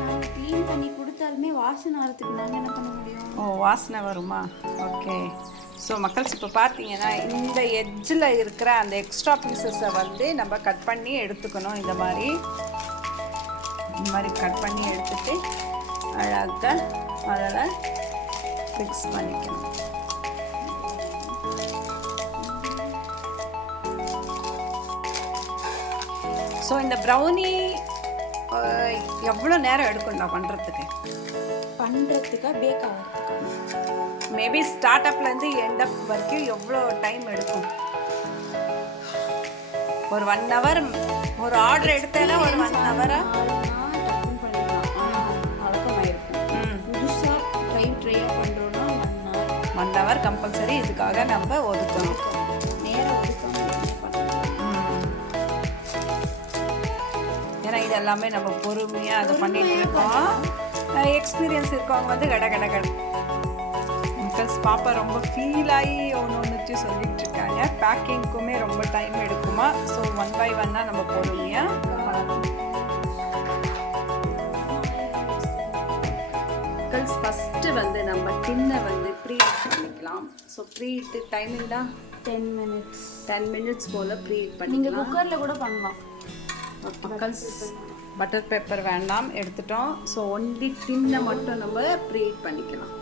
நாங்கள் க்ளீன் பண்ணி கொடுத்தாலுமே வாசனை வரத்துக்கு நாங்கள் என்ன பண்ண முடியும்? ஓ, வாசனை வருமா? ஓகே. ஸோ மக்கள்ஸ் இப்போ பார்த்தீங்கன்னா இந்த எட்ஜில் இருக்கிற அந்த எக்ஸ்ட்ரா பீசஸை வந்து நம்ம கட் பண்ணி எடுத்துக்கணும். இந்த மாதிரி கட் பண்ணி எடுத்துட்டு அழகாக அதில் ஃபிக்ஸ் பண்ணிக்கணும். ஸோ இந்த ப்ரௌனி எவ்வளோ நேரம் எடுக்கும் நான் பண்ணுறதுக்கா பேக் ஆகிறதுக்கு? மேபி ஸ்டார்ட் அப்லேருந்து எண்ட் அப் வரைக்கும் எவ்வளோ டைம் எடுக்கும்? ஒரு 1 hour. ஒரு ஆர்டர் எடுத்தேன்னா ஒரு 1 hour வழக்கமாயிருக்கும். புதுசாக ட்ரையாக பண்ணுறோன்னா 1 hour கம்பல்சரி இதுக்காக நம்ம ஒதுக்கணும். நேரம் ஒதுக்கணும். ஏன்னா இது எல்லாமே நம்ம பொறுமையாக அதை பண்ணிட்டு இருக்கோம். எக்ஸ்பீரியன்ஸ் இருக்கவங்க வந்து கட மக்கள்ஸ் பாப்பா ரொம்ப ஃபீல் ஆகி ஒன்றுத்தையும் சொல்லிட்டு இருக்காங்க. பேக்கிங்க்குமே ரொம்ப டைம் எடுக்குமா. ஸோ 1 by 1 நம்ம பொறுமையாக மக்கள்ஸ் ஃபஸ்ட்டு வந்து நம்ம டின்னை வந்து ப்ரீஹீட் பண்ணிக்கலாம். ஸோ ப்ரீஹீட்டு டைமிங் தான் 10 minutes போல் ப்ரீஹீட் பண்ணி நீங்கள் குக்கரில் கூட பண்ணலாம். மக்கள்ஸ் பட்டர் பேப்பர் வேண்டாம் எடுத்துட்டோம். ஸோ ஒன்லி டின்னை மட்டும் நம்ம ப்ரீஹீட் பண்ணிக்கலாம்.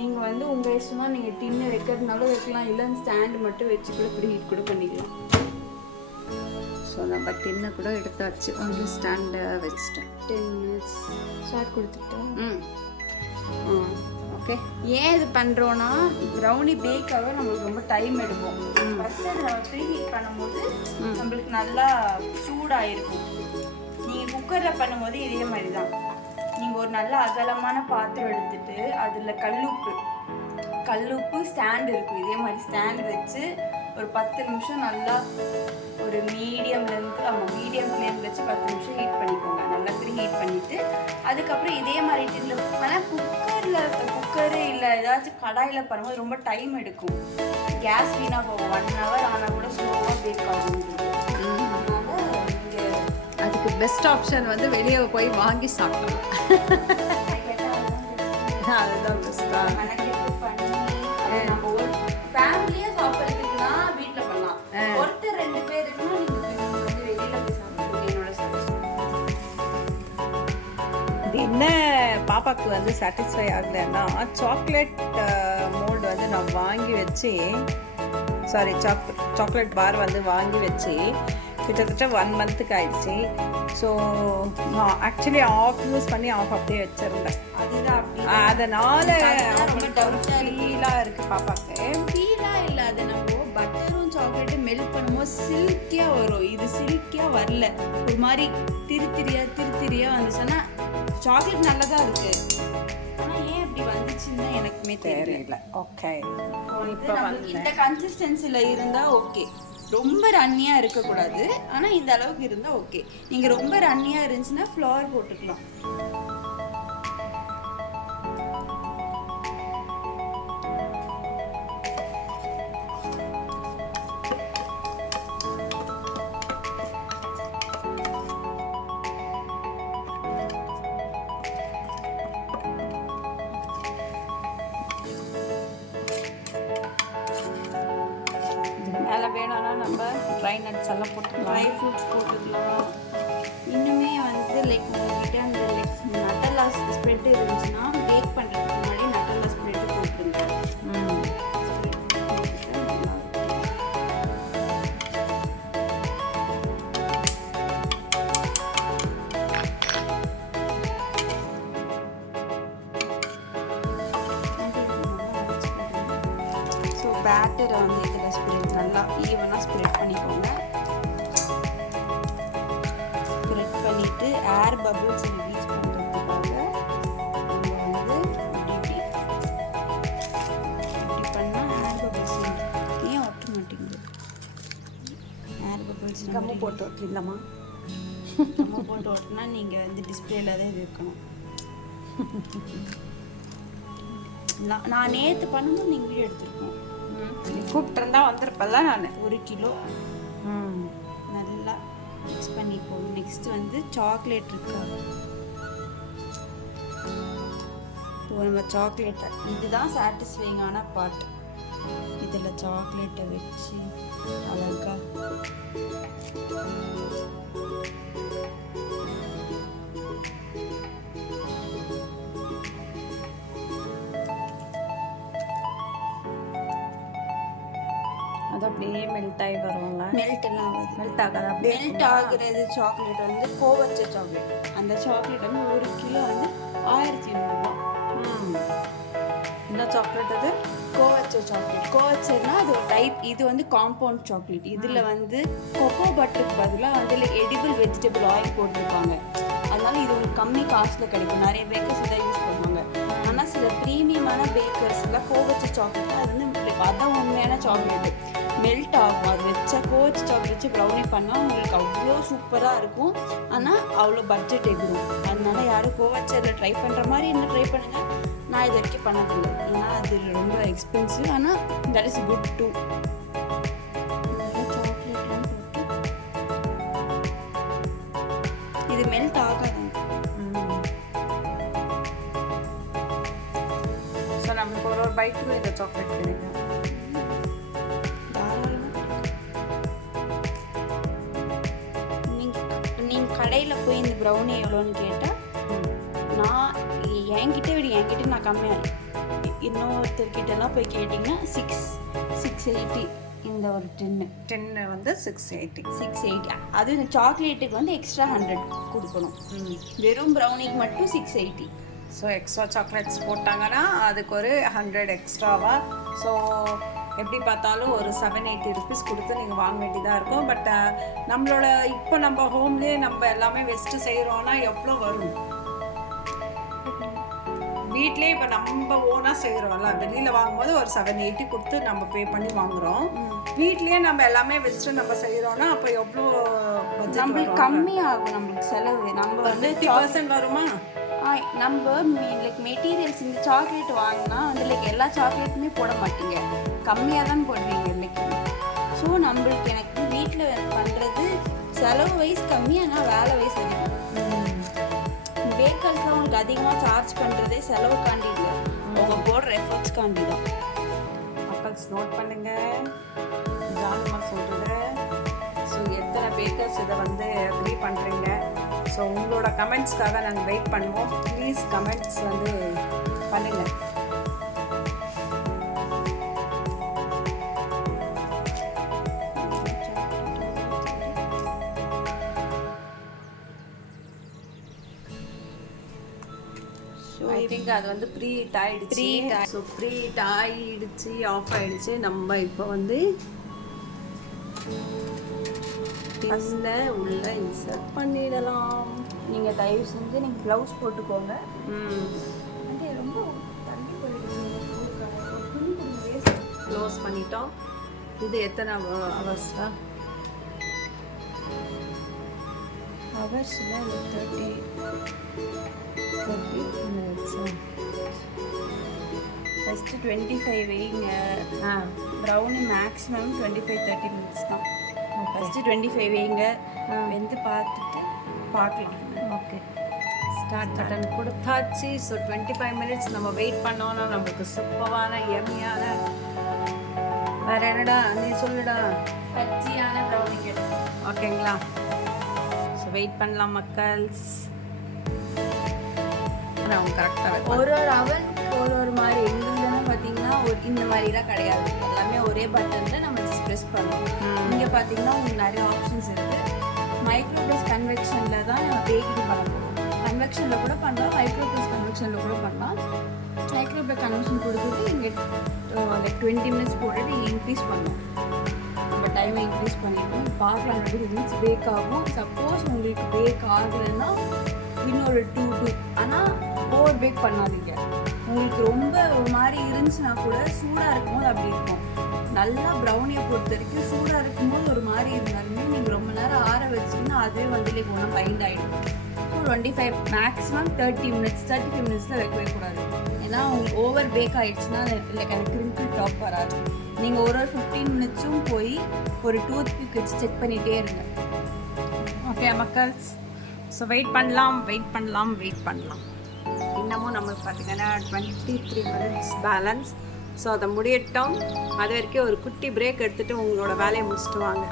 நீங்கள் வந்து உங்கள் இஷ்டமாக நீங்கள் டின்னை வைக்கிறதுனாலும் வைக்கலாம், இல்லை ஸ்டாண்டு மட்டும் வச்சு கூட ப்ரீஹீட் கூட பண்ணிக்கலாம். ஸோ நம்ம டின்னை கூட எடுத்தாச்சு. ஒன்லி ஸ்டாண்டை வச்சுட்டேன். 10 minutes ஸ்டார்ட் கொடுத்துட்டேன். ஓகே. ஏன் இது பண்ணுறோன்னா ப்ரௌனி பேக் ஆக நம்மளுக்கு ரொம்ப டைம் எடுக்கும். ஃபஸ்ட்டு அதை நம்ம ப்ரீ ஹீட் பண்ணும்போது நம்மளுக்கு நல்லா சூடாகிருக்கும். நீங்கள் குக்கரில் பண்ணும்போது இதே மாதிரி தான். நீங்கள் ஒரு நல்ல அகலமான பாத்திரம் எடுத்துட்டு அதில் கல்லுப்பு ஸ்டாண்ட் இருக்கும். இதே மாதிரி ஸ்டாண்ட் வச்சு ஒரு 10 நிமிஷம் நல்லா ஒரு மீடியம் ஃப்ளேம் வச்சு 10 நிமிஷம் ஹீட் பண்ணிக்கோங்க. நல்லா ப்ரீ ஹீட் பண்ணிவிட்டு அதுக்கப்புறம் இதே மாதிரி டின்னில். ஆனால் குக்கரு இல்லை ஏதாச்சும் கடாயில் பண்ணும்போது ரொம்ப டைம் எடுக்கும். கேஸ் வீணாக போகும். 1 hour ஆனால் கூட ஸ்லோவாக பேக் ஆகும். அதுக்கு பெஸ்ட் ஆப்ஷன் வந்து வெளியே போய் வாங்கி சாப்பிடலாம். அதுதான் பெஸ்ட்டாக மெனக்கெட்டு பண்ணி நம்ம ஒரு ஃபேமிலியாக சாப்பிட்றதுக்குன்னா வீட்டில் பண்ணலாம். ஒருத்தர் 2 பேர் இருக்குன்னா நீங்கள் வந்து வெளியில் போய் சாப்பிடுறது என்னோட சஜஷன். இது என்ன பாப்பாவுக்கு வந்து சாட்டிஸ்ஃபை ஆகலைன்னா சாக்லேட் மோல்டு வந்து நான் வாங்கி வச்சு சாக்லேட் பார் வந்து வாங்கி வச்சு கிட்டத்தட்ட 1 மந்த்துக்கு ஆயிடுச்சு. ஸோ நான் ஆக்சுவலி ஆஃப் யூஸ் பண்ணி அப்படியே வச்சுருந்தேன். அதனால ரொம்ப டவுட்டாக ஃபீலாக இருக்குது பாப்பாவுக்கு. ஃபீலாக இல்லை, அது நம்ம பட்டரும் சாக்லேட்டும் மெல்ட் பண்ணும்போது சில்கியாக வரும். இது சில்கியாக வரல, ஒரு மாதிரி திருத்திரியாக வந்துச்சுன்னா சாக்லேட் நல்லா தான் இருக்குது. ஆனால் ஏன் அப்படி வந்துச்சுன்னா எனக்குமே தெரியல. ஓகே, இப்போ இந்த கன்சிஸ்டன்சியில் இருந்தால் ஓகே. ரொம்ப ரன்னியாக இருக்கக்கூடாது, ஆனால் இந்த அளவுக்கு இருந்தால் ஓகே. நீங்கள் ரொம்ப ரன்னியாக இருந்துச்சுன்னா ஃப்ளவர் போட்டுக்கலாம். மேலே வேணும்னா நம்ம ட்ரை நட்ஸ் எல்லாம் போட்டுக்கலாம், ட்ரை ஃப்ரூட்ஸ் போட்டுக்கலாம். இன்னுமே வந்து லைக் உங்கள்கிட்ட அந்த நட்டல்லா ஸ்ப்ரெட் இருந்துச்சுன்னா பேக் பண்ணுறதுக்கு முன்னாடி நட்டல்லா ஸ்ப்ரெட்டு போட்டுருங்க. ஸோ பேட்டரை வந்து இதில் ஸ்ப்ரெட் நல்லா ஈவனாக ஸ்ப்ரெட் பண்ணிக்கோங்க. ஸ்ப்ரெட் பண்ணிவிட்டு ஏர் பபிள்ஸ் ரிலீஸ் பண்ணுறதுக்காக நம்ம வந்து இப்படி பண்ணால் ஏர் பபிள்ஸ் ஏன் ஒட்ட மாட்டேங்குது. ஏர் பபிள்ஸ் கம்மு போட்டு ஒட்டிடலாமா? நம்ம போட்டு ஒட்டினா நீங்கள் வந்து டிஸ்பிளேல தான் இது இருக்கணும். நான் நேற்று பண்ணும்போது நீங்கள் வீடியோ எடுத்துருக்கோம். கூப்பிட்டுருந்தா வந்திருப்பல்ல நான். 1 கிலோ நல்லா மிக்ஸ் பண்ணிப்போம். நெக்ஸ்ட் வந்து சாக்லேட் இருக்கா, இப்போ நம்ம சாக்லேட்டை இதுதான் சாட்டிஸ்ஃபைங்கான பார்ட். இதில் சாக்லேட்டை வச்சு அழகா அது அப்படியே மெல்ட் ஆகி வரும்ல. மெல்ட் எல்லாம் ஆகுது. மெல்ட் ஆகாது, அப்படியே மெல்ட் ஆகுறது சாக்லேட் வந்து கோவச்ச சாக்லேட். அந்த சாக்லேட் வந்து 1 கிலோ வந்து 1200 ரூபா. என்ன சாக்லேட் அது? கோவச்ச சாக்லேட். கோவச்சர்னா அது ஒரு டைப். இது வந்து காம்பவுண்ட் சாக்லேட். இதில் வந்து கொக்கோ பட்டருக்கு பதிலாக வந்து எடிபிள் வெஜிடபிள் ஆயில் போட்டிருப்பாங்க. அதனால இது ஒரு கம்மி காஸ்ட்டில் கிடைக்கும். நிறைய பேக்கர்ஸ் இதை யூஸ் பண்ணுவாங்க. ஆனால் சில ப்ரீமியமான பேக்கர்ஸில் கோவச்ச சாக்லேட் அது வந்து அதான் உண்மையான சாக்லேட்டு. மெல்ட் ஆகும். அது வச்சா கோவச்ச சாக்லேட் வச்சு ப்ரௌனி பண்ணால் உங்களுக்கு அவ்வளோ சூப்பராக இருக்கும். ஆனால் அவ்வளோ பட்ஜெட் எகிரும். அதனால யாரும் கோவச்சரில் ட்ரை பண்ணுற மாதிரி இன்னும் ட்ரை பண்ணுங்கள். நான் இது வரைக்கும் பண்ணதில்லை, ஏன்னா அது ரொம்ப எக்ஸ்பென்சிவ். ஆனால் தட் இஸ் குட் டூ. சாக்லேட்லாம் போட்டு இது மெல்ட் ஆகாது. ஸோ நமக்கு ஒரு பைக்கு இந்த சாக்லேட் கிடைக்கும். நீங்கள் கடையில் போய் இந்த ப்ரௌனி எவ்வளோன்னு கேட்டால் நான் என்கிட்ட நான் கம்மியாக இன்னொருத்தர்கிட்டலாம் போய் கேட்டிங்கன்னா 680 இந்த ஒரு டின்னு வந்து 680. அது சாக்லேட்டுக்கு வந்து எக்ஸ்ட்ரா 100 கொடுக்கணும். வெறும் ப்ரௌனிக்கு மட்டும் 680. ஸோ எக்ஸ்ட்ரா சாக்லேட்ஸ் போட்டாங்கன்னா அதுக்கு ஒரு 100 எக்ஸ்ட்ராவா. ஸோ எப்படி பார்த்தாலும் ஒரு 780 ருபீஸ் கொடுத்து நீங்கள் வாங்க வேண்டியதாக இருக்கும். பட் நம்மளோட இப்போ நம்ம ஹோம்லேயே நம்ம எல்லாமே வெஸ்ட்டு செய்கிறோன்னா எவ்வளோ வரும்? வீட்லேயே இப்போ நம்ம ஓனாக செய்கிறோம்ல, வெளியில் வாங்கும்போது ஒரு 780 கொடுத்து நம்ம பே பண்ணி வாங்குகிறோம். வீட்லேயே நம்ம எல்லாமே வெஸ்ட்டு நம்ம செய்கிறோன்னா அப்போ எவ்வளோ நம்மளுக்கு கம்மியாகும், நம்மளுக்கு செலவு. நம்ம வந்து 50% வருமா? நம்ம லைக் மெட்டீரியல்ஸ் இந்த சாக்லேட் வாங்கினா வந்து லைக் எல்லா சாக்லேட்டுமே போட மாட்டீங்க, கம்மியாக தான் போடுவீங்க இல்லைக்கு. ஸோ நம்மளுக்கு எனக்கு வீட்டில் பண்ணுறது செலவு வைஸ் கம்மி, ஆனால் வேலை வைஸ் அதிகம். பேக்கர்ஸ்லாம் உங்களுக்கு அதிகமாக சார்ஜ் பண்ணுறதே செலவுக்காண்டி இல்லை, அவங்க போடுற எஃபர்ட்ஸ்க்காண்டி தான். மக்கள்ஸ் நோட் பண்ணுங்க ஜாலிமாக சொல்கிறது. ஸோ எத்தனை பேக்கர்ஸ் இதை வந்து அக்ரி பண்ணுறீங்க? ஸோ உங்களோட கமெண்ட்ஸ்க்காக நாங்கள் வெயிட் பண்ணுவோம். ப்ளீஸ் கமெண்ட்ஸ் வந்து பண்ணுங்கள். ஐ திங்க் அது வந்து ப்ரீ ஹீட் ஆகிடுச்சு. ஸோ ப்ரீ ஹீட் ஆகிடுச்சு, ஆஃப் ஆகிடுச்சு. நம்ம இப்போ வந்து உள்ள இன்சர்ட் பண்ணிடலாம். நீங்கள் தயவு செஞ்சு நீங்கள் க்ளவுஸ் போட்டுக்கோங்க. ரொம்ப க்ளோஸ் பண்ணிட்டோம். இது எத்தனை ஹவர்ஸ்டா? ஹவர்ஸில் 30 மினிட்ஸா? ஃபஸ்ட்டு 25 வைங்க. ப்ரௌனி மேக்ஸிமம் 25-30 மினிட்ஸ் தான். ஃபஸ்ட்டு 25 வைங்க, வெந்து பார்த்துட்டு பார்க்கலாம். ஓகே, ஸ்டார்ட் பட்டன் கொடுத்தாச்சு. ஸோ 25 மினிட்ஸ் நம்ம வெயிட் பண்ணோன்னா நம்மளுக்கு சூப்பரான எம்மியான வேறு என்னடா நீ சொல்லுடா, பச்சியான ப்ரௌனி கிடைக்கும். ஓகேங்களா? ஸோ வெயிட் பண்ணலாம் மக்கள்ஸ். அவங்க கரெக்டாக ஒரு அவன் ஒரு மாதிரி எங்களுதுன்னு பார்த்தீங்கன்னா இந்த மாதிரிலாம் கிடையாது, எல்லாமே ஒரே பட்டனில் நம்ம ப்ரெஸ் பண்ணணும். இங்கே பார்த்தீங்கன்னா உங்களுக்கு நிறைய ஆப்ஷன்ஸ் இருக்குது. மைக்ரோ ப்ளஸ் கன்வெக்ஷனில் தான் நம்ம பேக்கிங் பண்ண போகிறோம். கன்வெக்ஷனில் கூட பண்ணலாம், மைக்ரோ ப்ளஸ் கன்வெக்ஷனில் கூட பண்ணலாம். மைக்ரோ ப்ளஸ் கன்வெக்ஷன் கொடுத்துட்டு இங்கே லைக் 20 மினிட்ஸ் போட்டுட்டு இன்க்ரீஸ் பண்ணோம். நம்ம டைமை இன்க்ரீஸ் பண்ணிட்டோம். பார்க்கலாம் 20 மினிட்ஸ் பேக் ஆகும். சப்போஸ் உங்களுக்கு பேக் ஆகலைன்னா இன்னொரு 2 ஆனால் ஓவர் பேக் பண்ணாதீங்க. உங்களுக்கு ரொம்ப ஒரு மாதிரி இருந்துச்சுன்னா கூட சூடாக இருக்கும்போது அப்படி இருக்கும். நல்லா ப்ரௌனியை பொறுத்த வரைக்கும் சூடாக இருக்கும்போது ஒரு மாதிரி இருந்தாலுமே நீங்கள் ரொம்ப நேரம் ஆற வச்சிங்கன்னா அதுவே வந்து லைக் ஒன்றா பைண்ட் ஆகிடும். ஸோ 25 மேக்ஸிமம் 30 மினிட்ஸில் வைக்கவே கூடாது. ஏன்னா உங்களுக்கு ஓவர் பேக் ஆகிடுச்சுன்னா லைக் எனக்கு கிரிங்கிள் டாப் வராது. நீங்கள் ஒரு 15 மினிட்ஸும் போய் ஒரு டூத் பிக் வச்சு செக் பண்ணிகிட்டே இருங்க. ஓகே மக்கள்ஸ், ஸோ வெயிட் பண்ணலாம். இன்னமும் நம்மளுக்கு பார்த்தீங்கன்னா 23 மினிட்ஸ் பேலன்ஸ். ஸோ அதை முடியட்டும். அது வரைக்கும் ஒரு குட்டி பிரேக் எடுத்துகிட்டு உங்களோட வேலையை முடிச்சுட்டு வாங்க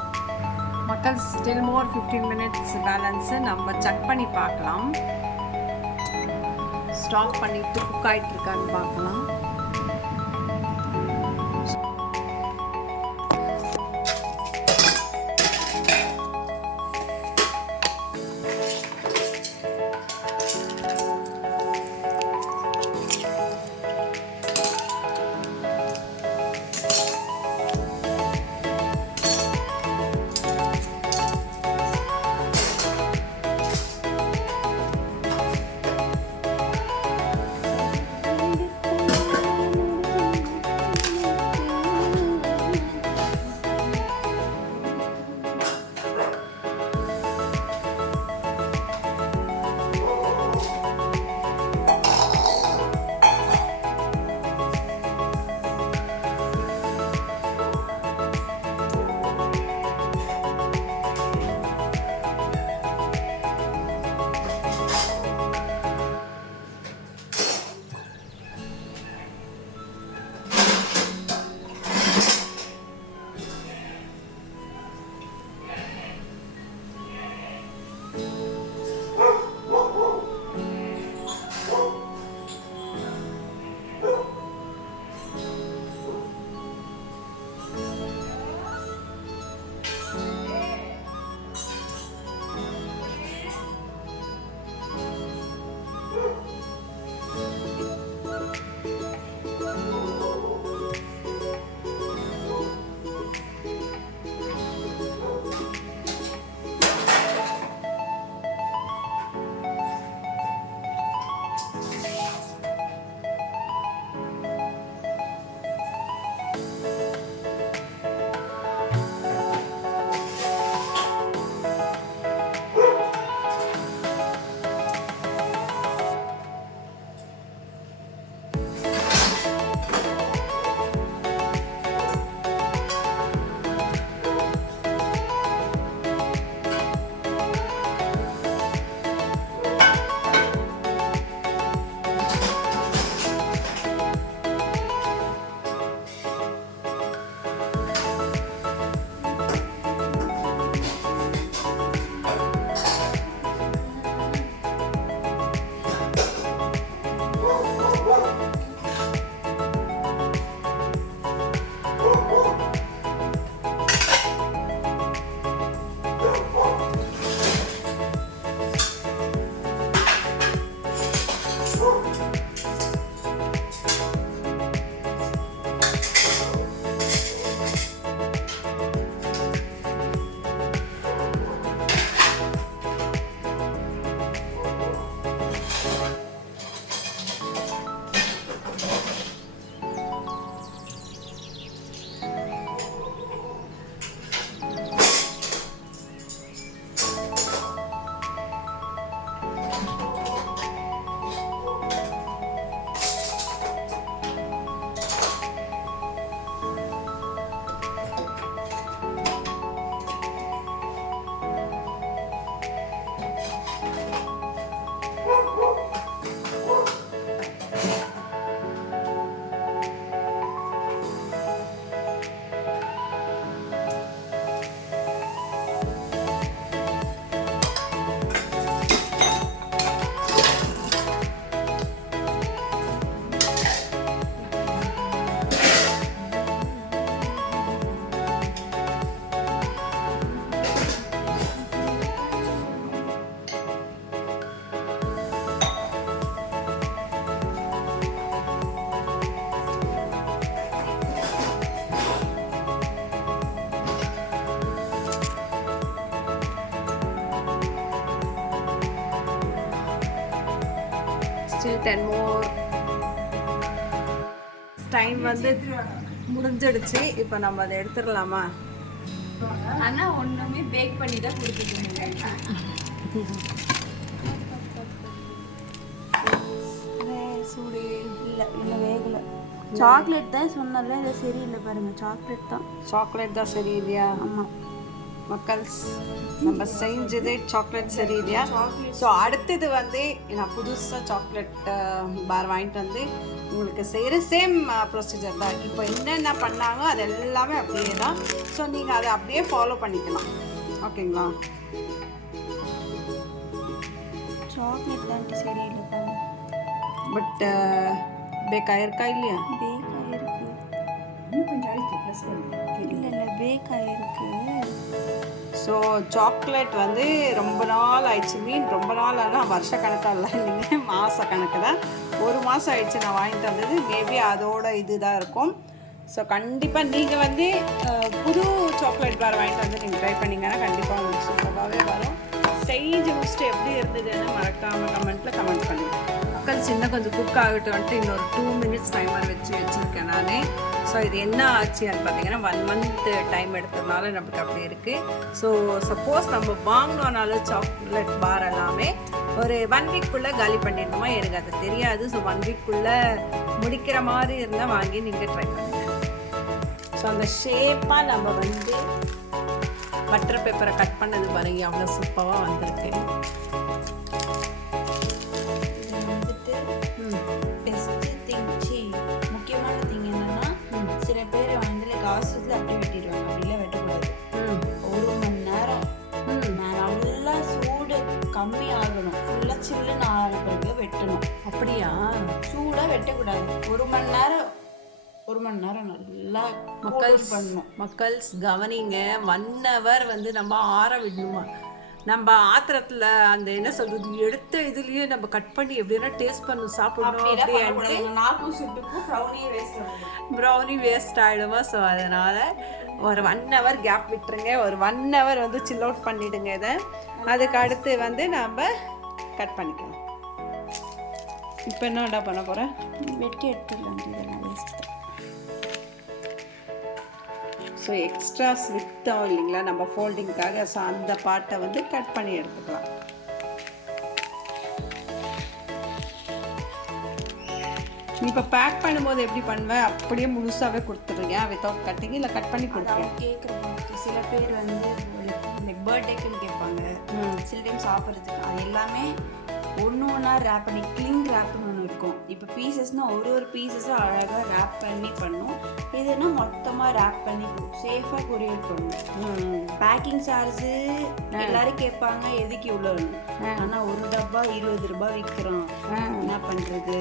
மக்கள். ஸ்டில் மோர் 15 மினிட்ஸ் பேலன்ஸு நம்ம செக் பண்ணி பார்க்கலாம். ஸ்டாப் பண்ணிவிட்டு குக் ஆகிட்டு இருக்கான்னு பார்க்கலாம். ஸ்டில் 10 more டைம் வந்து முடிஞ்சிடுச்சு. இப்போ நம்ம அதை எடுத்துடலாமா? ஆனால் ஒன்றுமே பேக் பண்ணி தான் கொடுத்துருக்கீங்க. சூடு இல்லை இன்னும் வேகலை. சாக்லேட் தான் சொன்னால இது சரியில்லை பாருங்க. சாக்லேட் தான் சரியில்லையா? ஆமாம் மக்கள்ஸ், நம்ம செஞ்சது சாக்லேட் சரியில்லையா? ஸோ அடுத்தது வந்து நான் புதுசாக சாக்லேட் பார் வாங்கிட்டு வந்து உங்களுக்கு செய்கிற சேம் ப்ரொசீஜர் தான். இப்போ என்னென்ன பண்ணாங்க அது எல்லாமே அப்படியே தான். ஸோ நீங்கள் அதை அப்படியே ஃபாலோ பண்ணிக்கலாம். ஓகேங்களா? சாக்லேட் தான் சரியில்லை பாருங்க. பட் பேக் ஆயிருக்கா இல்லையா? பேக் ஆயிருக்கு. இல்லை பேக் ஆயிருக்கு. ஸோ சாக்லேட் வந்து ரொம்ப நாள் ஆயிடுச்சு. ரொம்ப நாள் ஆனால் வருஷ கணக்காக இல்லை, இல்லைங்க, மாத கணக்கு தான். 1 மாதம் ஆயிடுச்சு நான் வாங்கிட்டு வந்தது. மேபி அதோட இதுதான் இருக்கும். ஸோ கண்டிப்பாக நீங்கள் வந்து புது சாக்லேட் பார் வாங்கிட்டு வந்து நீங்கள் ட்ரை பண்ணிங்கன்னா கண்டிப்பாக உங்களுக்கு சூப்பராகவே வரும். செஞ்சு முடிச்சுட்டு எப்படி இருந்ததுன்னு மறக்காமல் கமெண்ட்டில் கமெண்ட் பண்ணுங்கள். மக்கள் இன்னும் கொஞ்சம் குக் ஆகிட்டு வந்துட்டு இன்னொரு 2 minutes டைமர் வச்சுருக்கேன் நான். ஸோ இது என்ன ஆச்சுன்னு பார்த்தீங்கன்னா 1 month டைம் எடுத்ததுனால நமக்கு அப்படி இருக்குது. ஸோ சப்போஸ் நம்ம வாங்கினோனாலும் சாக்லேட் பார் எல்லாமே ஒரு 1 weekக்குள்ளே காலி பண்ணிடணுமா எனக்கு அது தெரியாது. ஸோ 1 weekக்குள்ளே முடிக்கிற மாதிரி இருந்தால் வாங்கி நீங்கள் ட்ரை பண்ணுங்கள். ஸோ அந்த ஷேப்பாக நம்ம வந்து பட்டர் பேப்பரை கட் பண்ணது பாருங்க அவ்வளோ சூப்பராக வந்திருக்கு. முக்கியமான திங் என்னன்னா, சில பேர் வந்து காசுல அப்படியே வெட்டிடுவாங்க. அப்படிலாம் வெட்டக்கூடாது. 1 மணி நேரம் நல்லா சூடு கம்மி ஆகணும். ஃபுல்லாக சில்லுன்னு ஆகிறதுக்கு வெட்டணும். அப்படியா? சூடாக வெட்டக்கூடாது. 1 மணி நேரம் நல்லா மக்கள்ஸ் கவனிங்க. 1 hour வந்து நம்ம ஆற விடணுமா? நம்ம ஆத்திரத்தில் அந்த என்ன சொல்றது எடுத்த இதுலயே நம்ம கட் பண்ணி எப்படின்னா டேஸ்ட் பண்ணணும், சாப்பிடணும். Brownie waste ஆகிடுமா? ஸோ அதனால் ஒரு 1 hour கேப் விட்டுருங்க. ஒரு 1 hour வந்து சில் அவுட் பண்ணிவிடுங்க இதை. அதுக்கு அடுத்து வந்து நம்ம கட் பண்ணிக்கலாம். இப்போ என்னடா பண்ண போகிறேன்? வெட்டி எடுத்துடலாம். இதெல்லாம் வேஸ்ட். ஸோ எக்ஸ்ட்ராஸ் விற்றோம் இல்லைங்களா நம்ம ஃபோல்டிங்காக. ஸோ அந்த பார்ட்டை வந்து கட் பண்ணி எடுத்துக்கலாம். இப்போ பேக் பண்ணும்போது எப்படி பண்ணுவேன்? அப்படியே முழுசாகவே கொடுத்துருங்க வித்தவுட் கட்டிங், இல்லை கட் பண்ணி கொடுப்பேன். கேட்குறவங்களுக்கு சில பேர் வந்து லைக் பர்த்டேக்குன்னு கேட்பாங்க, சில டைம் சாப்பிட்றதுக்கு. அது எல்லாமே ஒன்றா ரேப் பண்ணி கிளிங் ரேப்னு ஒன்று இருக்கும். இப்போ பீசஸ்னால் ஒரு பீசஸும் அழகாக ரேப் பண்ணி பண்ணும். இதுனா மொத்தமாக ரேப் பண்ணி சேஃபாக கொரியர் பண்ணும். பேக்கிங் சார்ஜு எல்லாரும் கேட்பாங்க எதுக்கு இவ்வளோன்னு. ஆனால் ஒரு டப்பா 20 ரூபாய் விற்கிறோம், என்ன பண்ணுறது?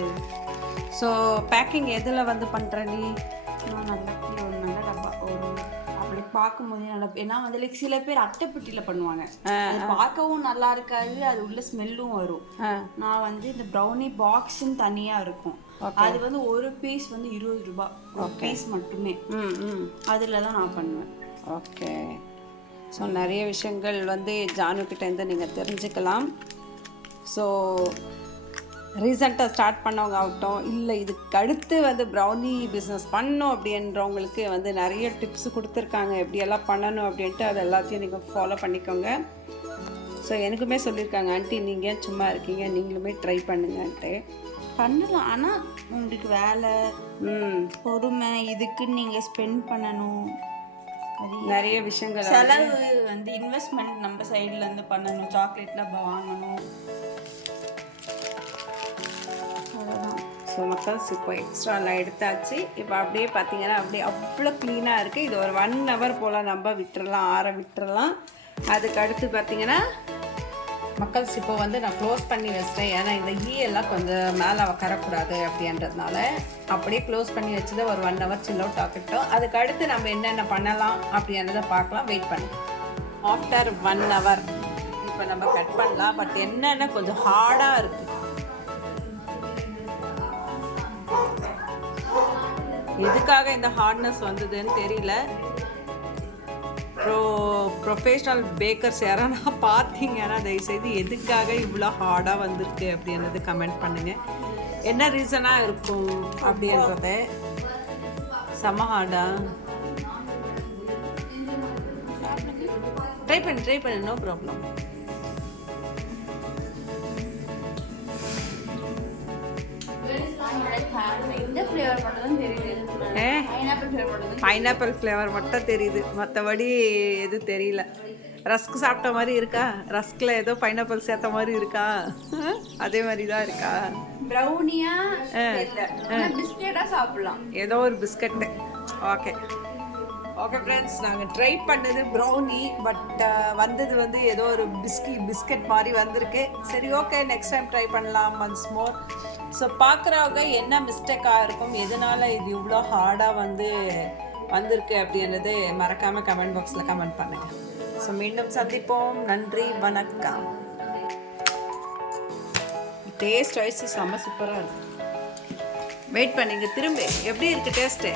ஸோ பேக்கிங் எதில் வந்து பண்ணுற நீ? நான் நல்லா ஒரு நல்ல டப்பா ஒரு அப்படி பார்க்கும்போதே நல்லா. ஏன்னா வந்து லைக் சில பேர் அட்டைப்பெட்டியில் பண்ணுவாங்க, அது பார்க்கவும் நல்லா இருக்காது, அது உள்ள ஸ்மெல்லும் வரும். நான் வந்து இந்த ப்ரௌனி பாக்ஸ்ன்னு தனியாக இருக்கும். அது வந்து ஒரு பீஸ் வந்து 20 ரூபாய், ஒரு பீஸ் மட்டுமே. அதில் தான் நான் பண்ணுவேன். ஓகே. ஸோ நிறைய விஷயங்கள் வந்து ஜானுக்கிட்டேருந்து நீங்கள் தெரிஞ்சுக்கலாம். ஸோ ரீசெண்டாக ஸ்டார்ட் பண்ணவங்க ஆகட்டும், இல்லை இதுக்கு அடுத்து வந்து ப்ரௌனி பிஸ்னஸ் பண்ணோம் அப்படின்றவங்களுக்கு வந்து நிறைய டிப்ஸ் கொடுத்துருக்காங்க எப்படியெல்லாம் பண்ணணும் அப்படின்ட்டு. அது எல்லாத்தையும் நீங்கள் ஃபாலோ பண்ணிக்கோங்க. ஸோ எனக்குமே சொல்லியிருக்காங்க, ஆண்டி நீங்கள் சும்மா இருக்கீங்க, நீங்களுமே ட்ரை பண்ணுங்கன்ட்டு. பண்ணலாம், ஆனால் உங்களுக்கு வேலை பொறுமை இதுக்குன்னு நீங்கள் ஸ்பெண்ட் பண்ணணும். நிறைய விஷயங்கள் செலவு வந்து இன்வெஸ்ட்மெண்ட் நம்ம சைட்லேருந்து பண்ணணும். சாக்லேட்லாம் வாங்கணும். ஸோ மக்கள்ஸ் இப்போ எக்ஸ்ட்ராலாம் எடுத்தாச்சு. இப்போ அப்படியே பார்த்தீங்கன்னா அப்படியே அவ்வளோ க்ளீனாக இருக்குது. இது ஒரு 1 hour போல் நம்ம விட்டுறலாம், ஆற விட்டுறலாம். அதுக்கு அடுத்து பார்த்தீங்கன்னா மக்கள்ஸ் இப்போ வந்து நான் க்ளோஸ் பண்ணி வச்சிட்டேன். ஏன்னா இந்த எல்லாம் கொஞ்சம் மேலே கரக்கூடாது அப்படின்றதுனால அப்படியே க்ளோஸ் பண்ணி வச்சதை ஒரு 1 hour சில் அவுட் ஆக்கிட்டோம். அதுக்கு அடுத்து நம்ம என்னென்ன பண்ணலாம் அப்படின்றத பார்க்கலாம். வெயிட் பண்ணி ஆஃப்டர் 1 hour இப்போ நம்ம கட் பண்ணலாம். பட் என்னென்ன கொஞ்சம் ஹார்டாக இருக்குது. எதுக்காக இந்த ஹார்ட்னஸ் வந்ததுன்னு தெரியல. ப்ரொஃபஷ்னல் பேக்கர்ஸ் யாரானா பார்த்தீங்கன்னா தயவுசெய்து எதுக்காக இவ்வளோ ஹார்டாக வந்திருக்கு அப்படின்றது கமெண்ட் பண்ணுங்கள். என்ன ரீசனாக இருக்கும் அப்படின்றது. செம்ம ஹார்டா? ட்ரை பண்ணு நோ ப்ராப்ளம். இந்த ஃப்ளேவர் மட்டும் தான் தெரியுது. பைனாப்பிள் ஃப்ளேவர் மட்டும் தான். பைனாப்பிள் ஃப்ளேவர் மட்டும் தெரியுது, மற்றபடி எதுவும் தெரியல. ரஸ்க் சாப்பிட்ட மாதிரி இருக்கா? ரஸ்கில் ஏதோ பைனாப்பிள் சேர்த்த மாதிரி இருக்கா? அதே மாதிரி தான் இருக்கா? ப்ரௌனியா இல்ல, ஆனா பிஸ்கெட்டா சாப்பிடலாம். ஏதோ ஒரு பிஸ்கட்டு. ஓகே ஓகே ஃப்ரெண்ட்ஸ், நாங்கள் ட்ரை பண்ணது ப்ரௌனி, பட் வந்தது வந்து ஏதோ ஒரு பிஸ்கட் மாதிரி வந்திருக்கு. சரி ஓகே, நெக்ஸ்ட் டைம் ட்ரை பண்ணலாம் ஒன்ஸ் மோர். ஸோ பார்க்குறவங்க என்ன மிஸ்டேக்காக இருக்கும், எதனால் இது இவ்வளோ ஹார்டாக வந்திருக்கு அப்படின்றது மறக்காமல் கமெண்ட் பாக்ஸில் கமெண்ட் பண்ணுங்கள். ஸோ மீண்டும் சந்திப்போம். நன்றி, வணக்கம். டேஸ்ட் வைஸ் செம்ம சூப்பராக இருக்குது. வெயிட் பண்ணுங்க, திரும்ப எப்படி இருக்குது டேஸ்ட்டு?